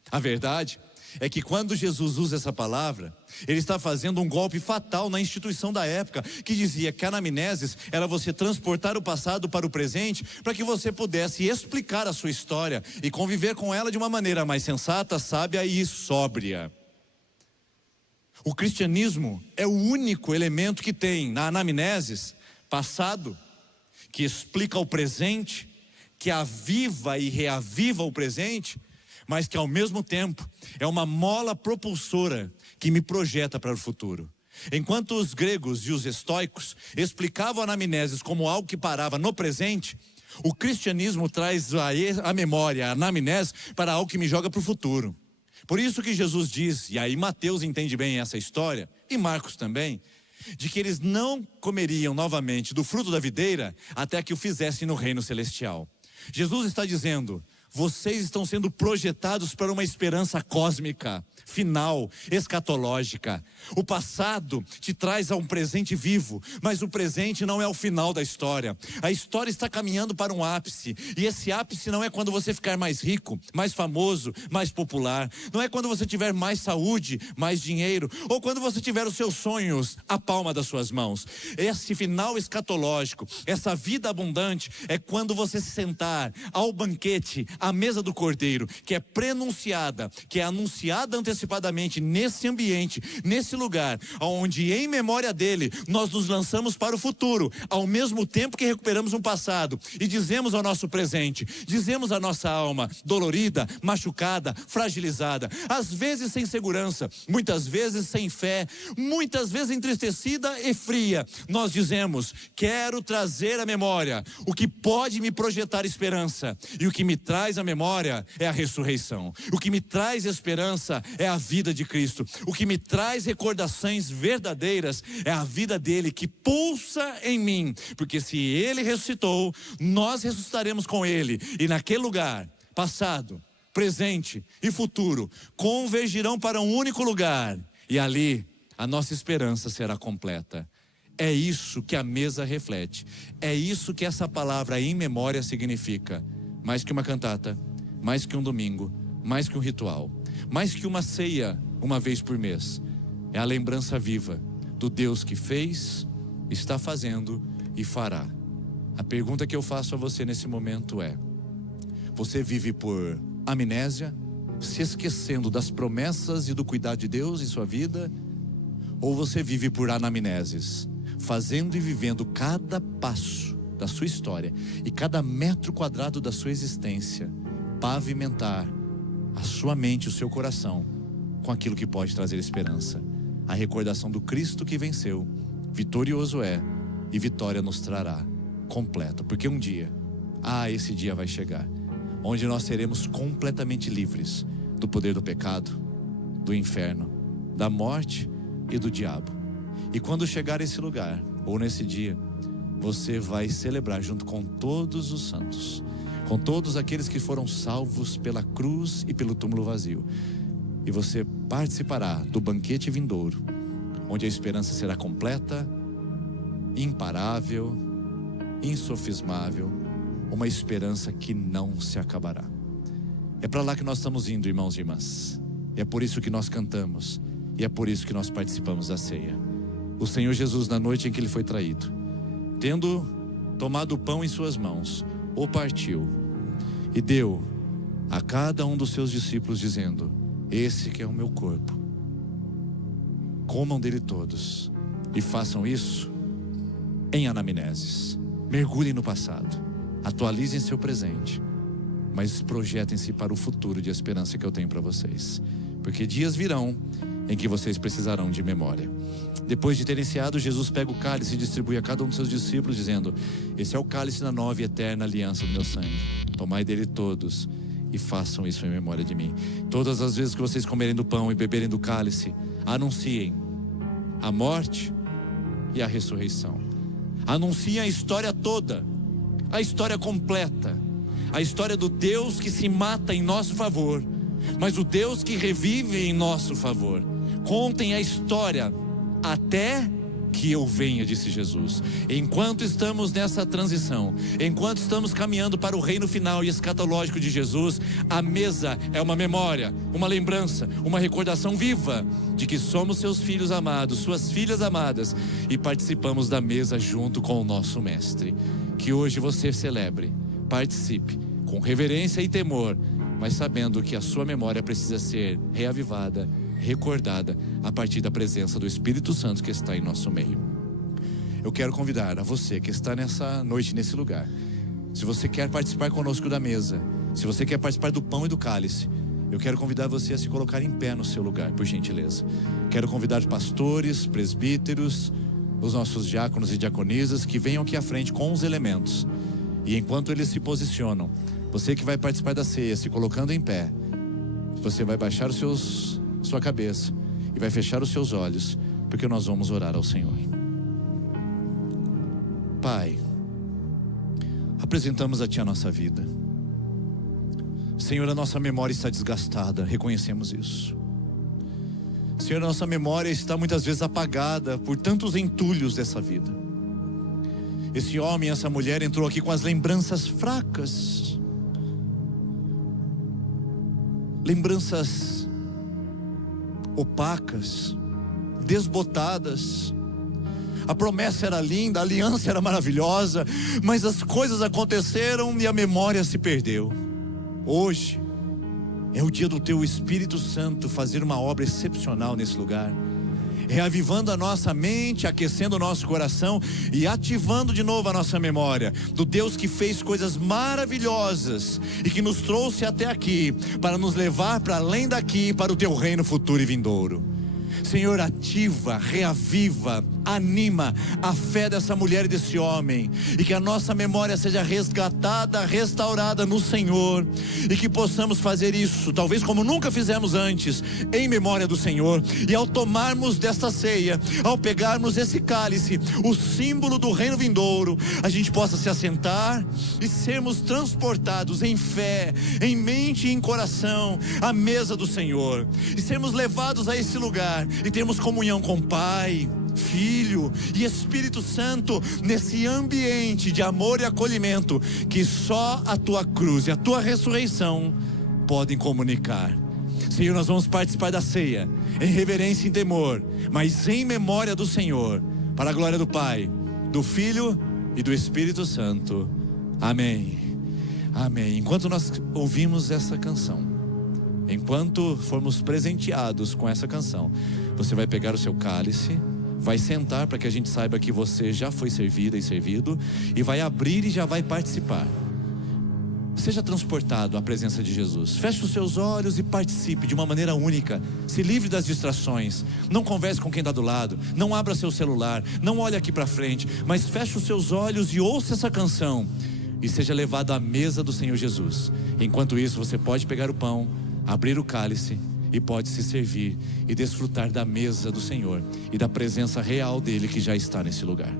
A verdade é que quando Jesus usa essa palavra, ele está fazendo um golpe fatal na instituição da época, que dizia que a anamneses era você transportar o passado para o presente, para que você pudesse explicar a sua história e conviver com ela de uma maneira mais sensata, sábia e sóbria. O cristianismo é o único elemento que tem na anamneses passado, que explica o presente, que aviva e reaviva o presente, mas que ao mesmo tempo é uma mola propulsora que me projeta para o futuro. Enquanto os gregos e os estoicos explicavam a anamneses como algo que parava no presente, o cristianismo traz a memória, a anamnese, para algo que me joga para o futuro. Por isso que Jesus diz, e aí Mateus entende bem essa história, e Marcos também, de que eles não comeriam novamente do fruto da videira até que o fizessem no reino celestial. Jesus está dizendo: vocês estão sendo projetados para uma esperança cósmica, final, escatológica. O passado te traz a um presente vivo, mas o presente não é o final da história. A história está caminhando para um ápice, e esse ápice não é quando você ficar mais rico, mais famoso, mais popular. Não é quando você tiver mais saúde, mais dinheiro, ou quando você tiver os seus sonhos à palma das suas mãos. Esse final escatológico, essa vida abundante, é quando você se sentar ao banquete, a mesa do Cordeiro, que é prenunciada, que é anunciada antecipadamente nesse ambiente, nesse lugar, onde em memória dele, nós nos lançamos para o futuro, ao mesmo tempo que recuperamos um passado, e dizemos ao nosso presente, dizemos à nossa alma, dolorida, machucada, fragilizada, às vezes sem segurança, muitas vezes sem fé, muitas vezes entristecida e fria, nós dizemos: quero trazer à memória o que pode me projetar esperança, e o que me traz a memória é a ressurreição. O que me traz esperança é a vida de Cristo. O que me traz recordações verdadeiras é a vida dele que pulsa em mim, porque se ele ressuscitou, nós ressuscitaremos com ele, e naquele lugar passado, presente e futuro convergirão para um único lugar, e ali a nossa esperança será completa. É isso que a mesa reflete. É isso que essa palavra em memória significa. Mais que uma cantata, mais que um domingo, mais que um ritual, mais que uma ceia uma vez por mês. É a lembrança viva do Deus que fez, está fazendo e fará. A pergunta que eu faço a você nesse momento é: você vive por amnésia, se esquecendo das promessas e do cuidado de Deus em sua vida? Ou você vive por anamneses, fazendo e vivendo cada passo da sua história e cada metro quadrado da sua existência, pavimentar a sua mente, o seu coração com aquilo que pode trazer esperança, a recordação do Cristo que venceu, vitorioso é, e vitória nos trará completo, porque um dia, esse dia vai chegar, onde nós seremos completamente livres do poder do pecado, do inferno, da morte e do diabo. E quando chegar esse lugar, ou nesse dia, você vai celebrar junto com todos os santos, com todos aqueles que foram salvos pela cruz e pelo túmulo vazio. E você participará do banquete vindouro, onde a esperança será completa, imparável, insofismável, uma esperança que não se acabará. É para lá que nós estamos indo, irmãos e irmãs. E é por isso que nós cantamos, e é por isso que nós participamos da ceia. O Senhor Jesus, na noite em que Ele foi traído, tendo tomado o pão em suas mãos, o partiu e deu a cada um dos seus discípulos, dizendo: esse que é o meu corpo, comam dele todos e façam isso em anamneses. Mergulhem no passado, atualizem seu presente, mas projetem-se para o futuro de esperança que eu tenho para vocês, porque dias virão em que vocês precisarão de memória. Depois de ter iniciado, Jesus pega o cálice e distribui a cada um dos seus discípulos, dizendo: esse é o cálice da nova e eterna aliança do meu sangue. Tomai dele todos e façam isso em memória de mim. Todas as vezes que vocês comerem do pão e beberem do cálice, anunciem a morte e a ressurreição. Anunciem a história toda, a história completa, a história do Deus que se mata em nosso favor, mas o Deus que revive em nosso favor. Contem a história até que eu venha, disse Jesus. Enquanto estamos nessa transição, enquanto estamos caminhando para o reino final e escatológico de Jesus, a mesa é uma memória, uma lembrança, uma recordação viva de que somos seus filhos amados, suas filhas amadas, e participamos da mesa junto com o nosso Mestre. Que hoje você celebre, participe com reverência e temor, mas sabendo que a sua memória precisa ser reavivada, recordada a partir da presença do Espírito Santo que está em nosso meio. Eu quero convidar a você que está nessa noite, nesse lugar, se você quer participar conosco da mesa, se você quer participar do pão e do cálice, eu quero convidar você a se colocar em pé no seu lugar, por gentileza. Quero convidar pastores, presbíteros, os nossos diáconos e diaconisas que venham aqui à frente com os elementos, e enquanto eles se posicionam, você que vai participar da ceia, se colocando em pé, você vai baixar sua cabeça e vai fechar os seus olhos, porque nós vamos orar ao Senhor. Pai, apresentamos a Ti a nossa vida. Senhor, a nossa memória está desgastada, reconhecemos isso. Senhor, a nossa memória está muitas vezes apagada por tantos entulhos dessa vida. Esse homem, essa mulher entrou aqui com as lembranças fracas, lembranças opacas, desbotadas. A promessa era linda, a aliança era maravilhosa, mas as coisas aconteceram e a memória se perdeu. Hoje é o dia do Teu Espírito Santo fazer uma obra excepcional nesse lugar, reavivando a nossa mente, aquecendo o nosso coração e ativando de novo a nossa memória do Deus que fez coisas maravilhosas e que nos trouxe até aqui para nos levar para além daqui, para o Teu reino futuro e vindouro. Senhor, ativa, reaviva, anima a fé dessa mulher e desse homem, e que a nossa memória seja resgatada, restaurada no Senhor, e que possamos fazer isso, talvez como nunca fizemos antes, em memória do Senhor. E ao tomarmos desta ceia, ao pegarmos esse cálice, o símbolo do reino vindouro, a gente possa se assentar e sermos transportados em fé, em mente e em coração à mesa do Senhor, e sermos levados a esse lugar e termos comunhão com o Pai, Filho e Espírito Santo, nesse ambiente de amor e acolhimento que só a tua cruz e a tua ressurreição podem comunicar. Senhor, nós vamos participar da ceia em reverência e em temor, mas em memória do Senhor, para a glória do Pai, do Filho e do Espírito Santo. Amém. Amém. Enquanto nós ouvimos essa canção, enquanto formos presenteados com essa canção, você vai pegar o seu cálice, vai sentar para que a gente saiba que você já foi servida e servido, e vai abrir e já vai participar. Seja transportado à presença de Jesus. Feche os seus olhos e participe de uma maneira única. Se livre das distrações. Não converse com quem está do lado. Não abra seu celular. Não olhe aqui para frente. Mas feche os seus olhos e ouça essa canção. E seja levado à mesa do Senhor Jesus. Enquanto isso, você pode pegar o pão, abrir o cálice e pode se servir e desfrutar da mesa do Senhor e da presença real dele que já está nesse lugar.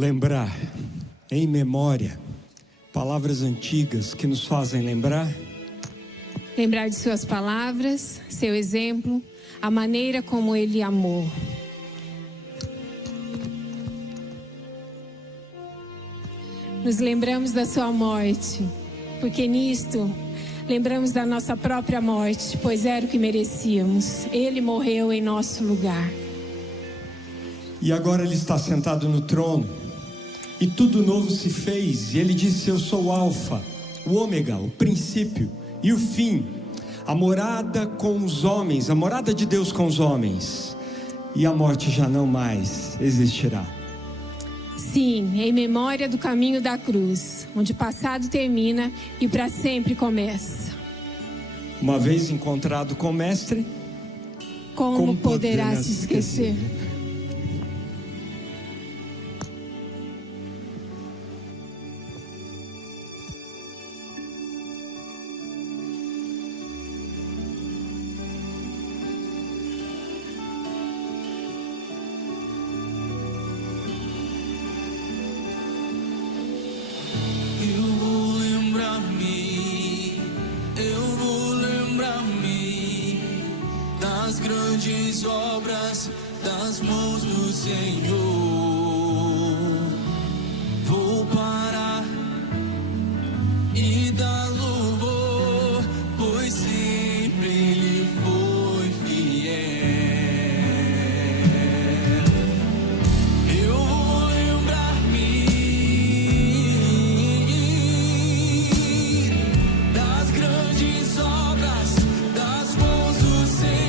lembrar, em memória, palavras antigas que nos fazem lembrar. Lembrar de suas palavras, seu exemplo, a maneira como ele amou. Nos lembramos da sua morte, porque nisto lembramos da nossa própria morte, pois era o que merecíamos. Ele morreu em nosso lugar. E agora ele está sentado no trono, e tudo novo se fez, e ele disse: eu sou o Alfa, o Ômega, o princípio e o fim, a morada com os homens, a morada de Deus com os homens, e a morte já não mais existirá. Sim, em memória do caminho da cruz, onde o passado termina e para sempre começa. Uma vez encontrado com o Mestre, como poderá se esquecer? Das grandes obras das mãos do Senhor. Vou parar e dar louvor, pois sempre Ele foi fiel. Eu vou lembrar-me das grandes obras das mãos do Senhor.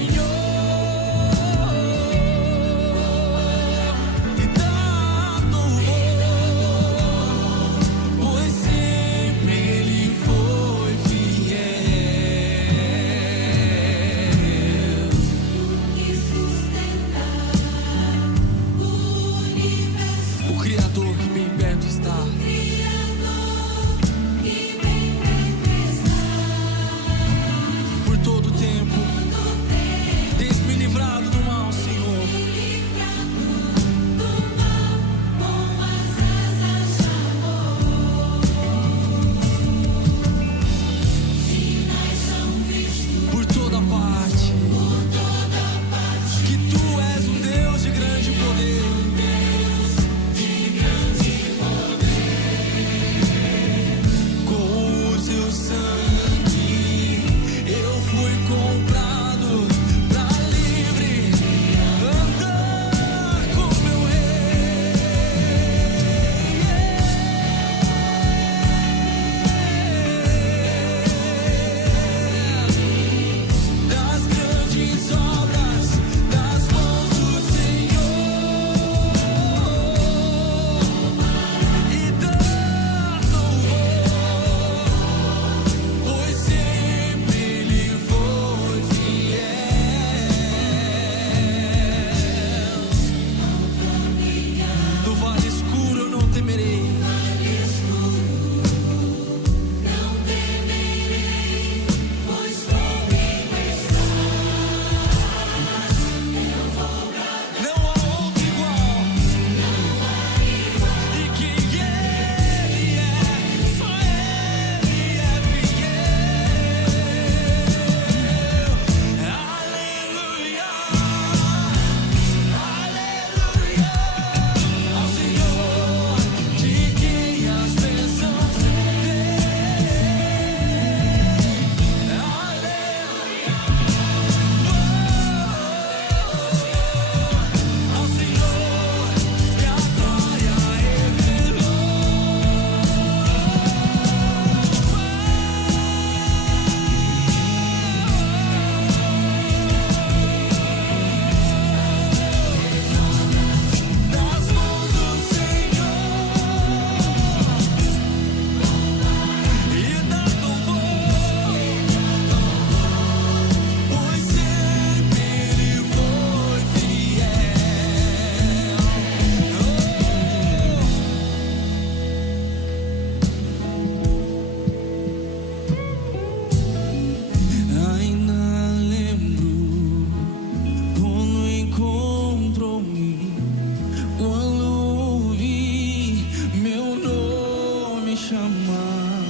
chamar.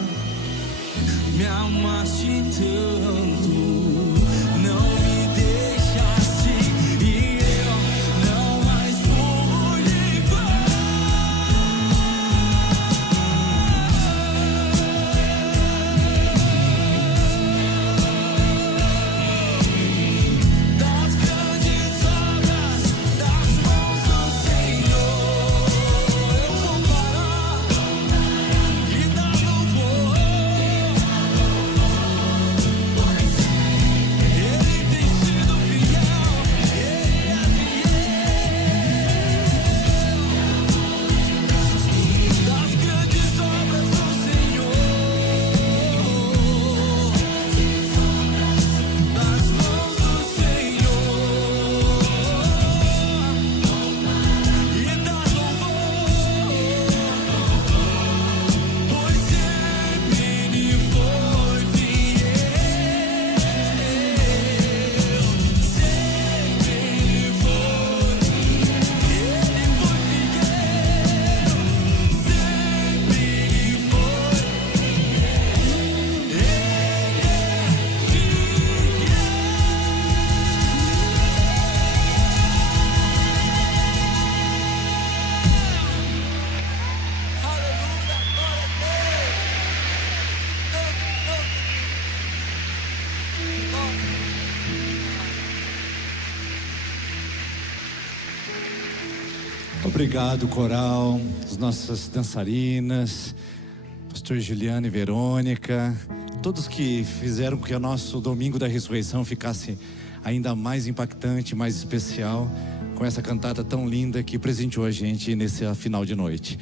Me amaste tanto, não me deixaste e eu não mais pude igual. Das grandes obras das mãos do Senhor eu vou parar e dar louvor. Ele tem sido fiel, Ele é fiel. Das grandes obras do Senhor, das mãos do Senhor, e dar louvor, pois sempre me foi fiel. Sempre me foi, Ele foi fiel. Sempre me foi, Ele é fiel. Aleluia, glória Obrigado, coral, as nossas dançarinas, pastor Juliano e Verônica, todos que fizeram com que o nosso domingo da ressurreição ficasse ainda mais impactante, mais especial, com essa cantata tão linda que presenteou a gente nesse final de noite.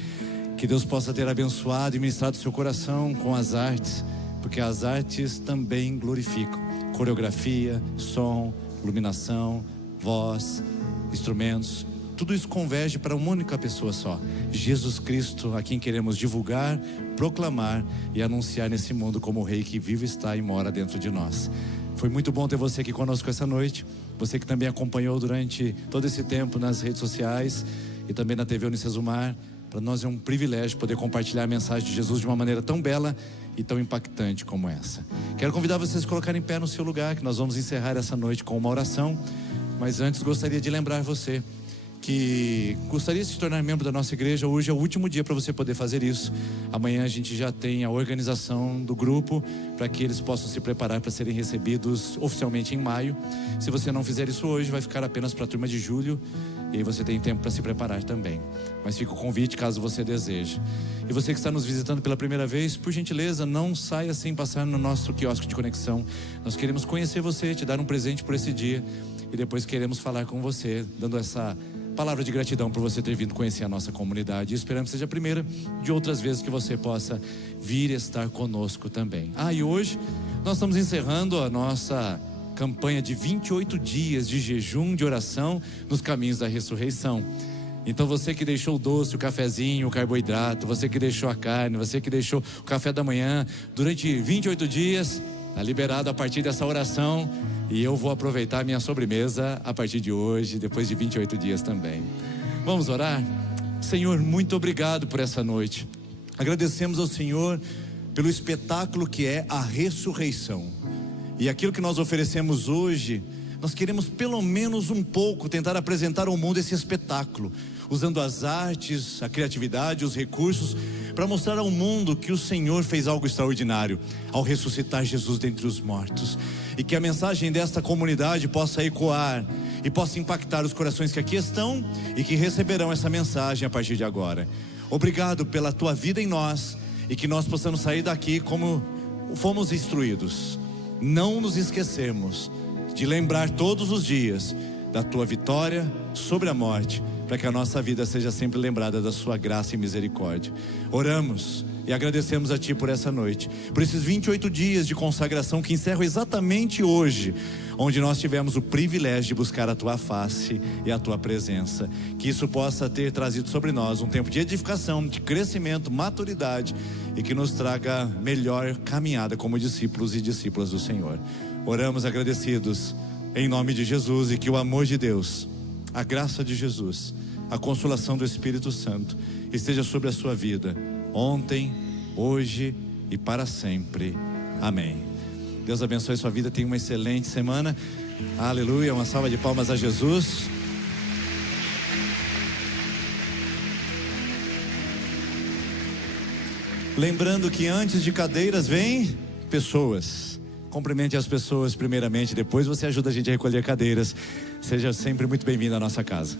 Que Deus possa ter abençoado e ministrado seu coração com as artes, porque as artes também glorificam. Coreografia, som, iluminação, voz, instrumentos, tudo isso converge para uma única pessoa só: Jesus Cristo, a quem queremos divulgar, proclamar e anunciar nesse mundo como o Rei que vive, está e mora dentro de nós. Foi muito bom ter você aqui conosco essa noite, você que também acompanhou durante todo esse tempo nas redes sociais e também na TV Unicesumar. Para nós é um privilégio poder compartilhar a mensagem de Jesus de uma maneira tão bela e tão impactante como essa. Quero convidar vocês a se colocarem em pé no seu lugar, que nós vamos encerrar essa noite com uma oração. Mas antes gostaria de lembrar você que gostaria de se tornar membro da nossa igreja. Hoje é o último dia para você poder fazer isso. Amanhã a gente já tem a organização do grupo para que eles possam se preparar para serem recebidos oficialmente em maio. Se você não fizer isso hoje, vai ficar apenas para a turma de julho, e aí você tem tempo para se preparar também. Mas fica o convite caso você deseje. E você que está nos visitando pela primeira vez, por gentileza, não saia sem passar no nosso quiosque de conexão. Nós queremos conhecer você, te dar um presente por esse dia, e depois queremos falar com você, dando essa palavra de gratidão por você ter vindo conhecer a nossa comunidade. E esperamos que seja a primeira de outras vezes que você possa vir estar conosco também. E hoje nós estamos encerrando a nossa campanha de 28 dias de jejum, de oração nos caminhos da ressurreição. Então você que deixou o doce, o cafezinho, o carboidrato, você que deixou a carne, você que deixou o café da manhã, durante 28 dias, está liberado a partir dessa oração. E eu vou aproveitar a minha sobremesa a partir de hoje, depois de 28 dias também. Vamos orar? Senhor, muito obrigado por essa noite. Agradecemos ao Senhor pelo espetáculo que é a ressurreição. E aquilo que nós oferecemos hoje, nós queremos pelo menos um pouco tentar apresentar ao mundo esse espetáculo, usando as artes, a criatividade, os recursos, para mostrar ao mundo que o Senhor fez algo extraordinário ao ressuscitar Jesus dentre os mortos. E que a mensagem desta comunidade possa ecoar e possa impactar os corações que aqui estão e que receberão essa mensagem a partir de agora. Obrigado pela tua vida em nós, e que nós possamos sair daqui como fomos instruídos. Não nos esquecemos de lembrar todos os dias da tua vitória sobre a morte, para que a nossa vida seja sempre lembrada da sua graça e misericórdia. Oramos e agradecemos a Ti por essa noite, por esses 28 dias de consagração que encerram exatamente hoje, onde nós tivemos o privilégio de buscar a Tua face e a Tua presença. Que isso possa ter trazido sobre nós um tempo de edificação, de crescimento, maturidade, e que nos traga melhor caminhada como discípulos e discípulas do Senhor. Oramos agradecidos em nome de Jesus, e que o amor de Deus, a graça de Jesus, a consolação do Espírito Santo esteja sobre a sua vida, ontem, hoje e para sempre. Amém. Deus abençoe sua vida, tenha uma excelente semana. Aleluia, uma salva de palmas a Jesus. Lembrando que antes de cadeiras vem pessoas. Cumprimente as pessoas primeiramente, depois você ajuda a gente a recolher cadeiras. Seja sempre muito bem-vindo à nossa casa.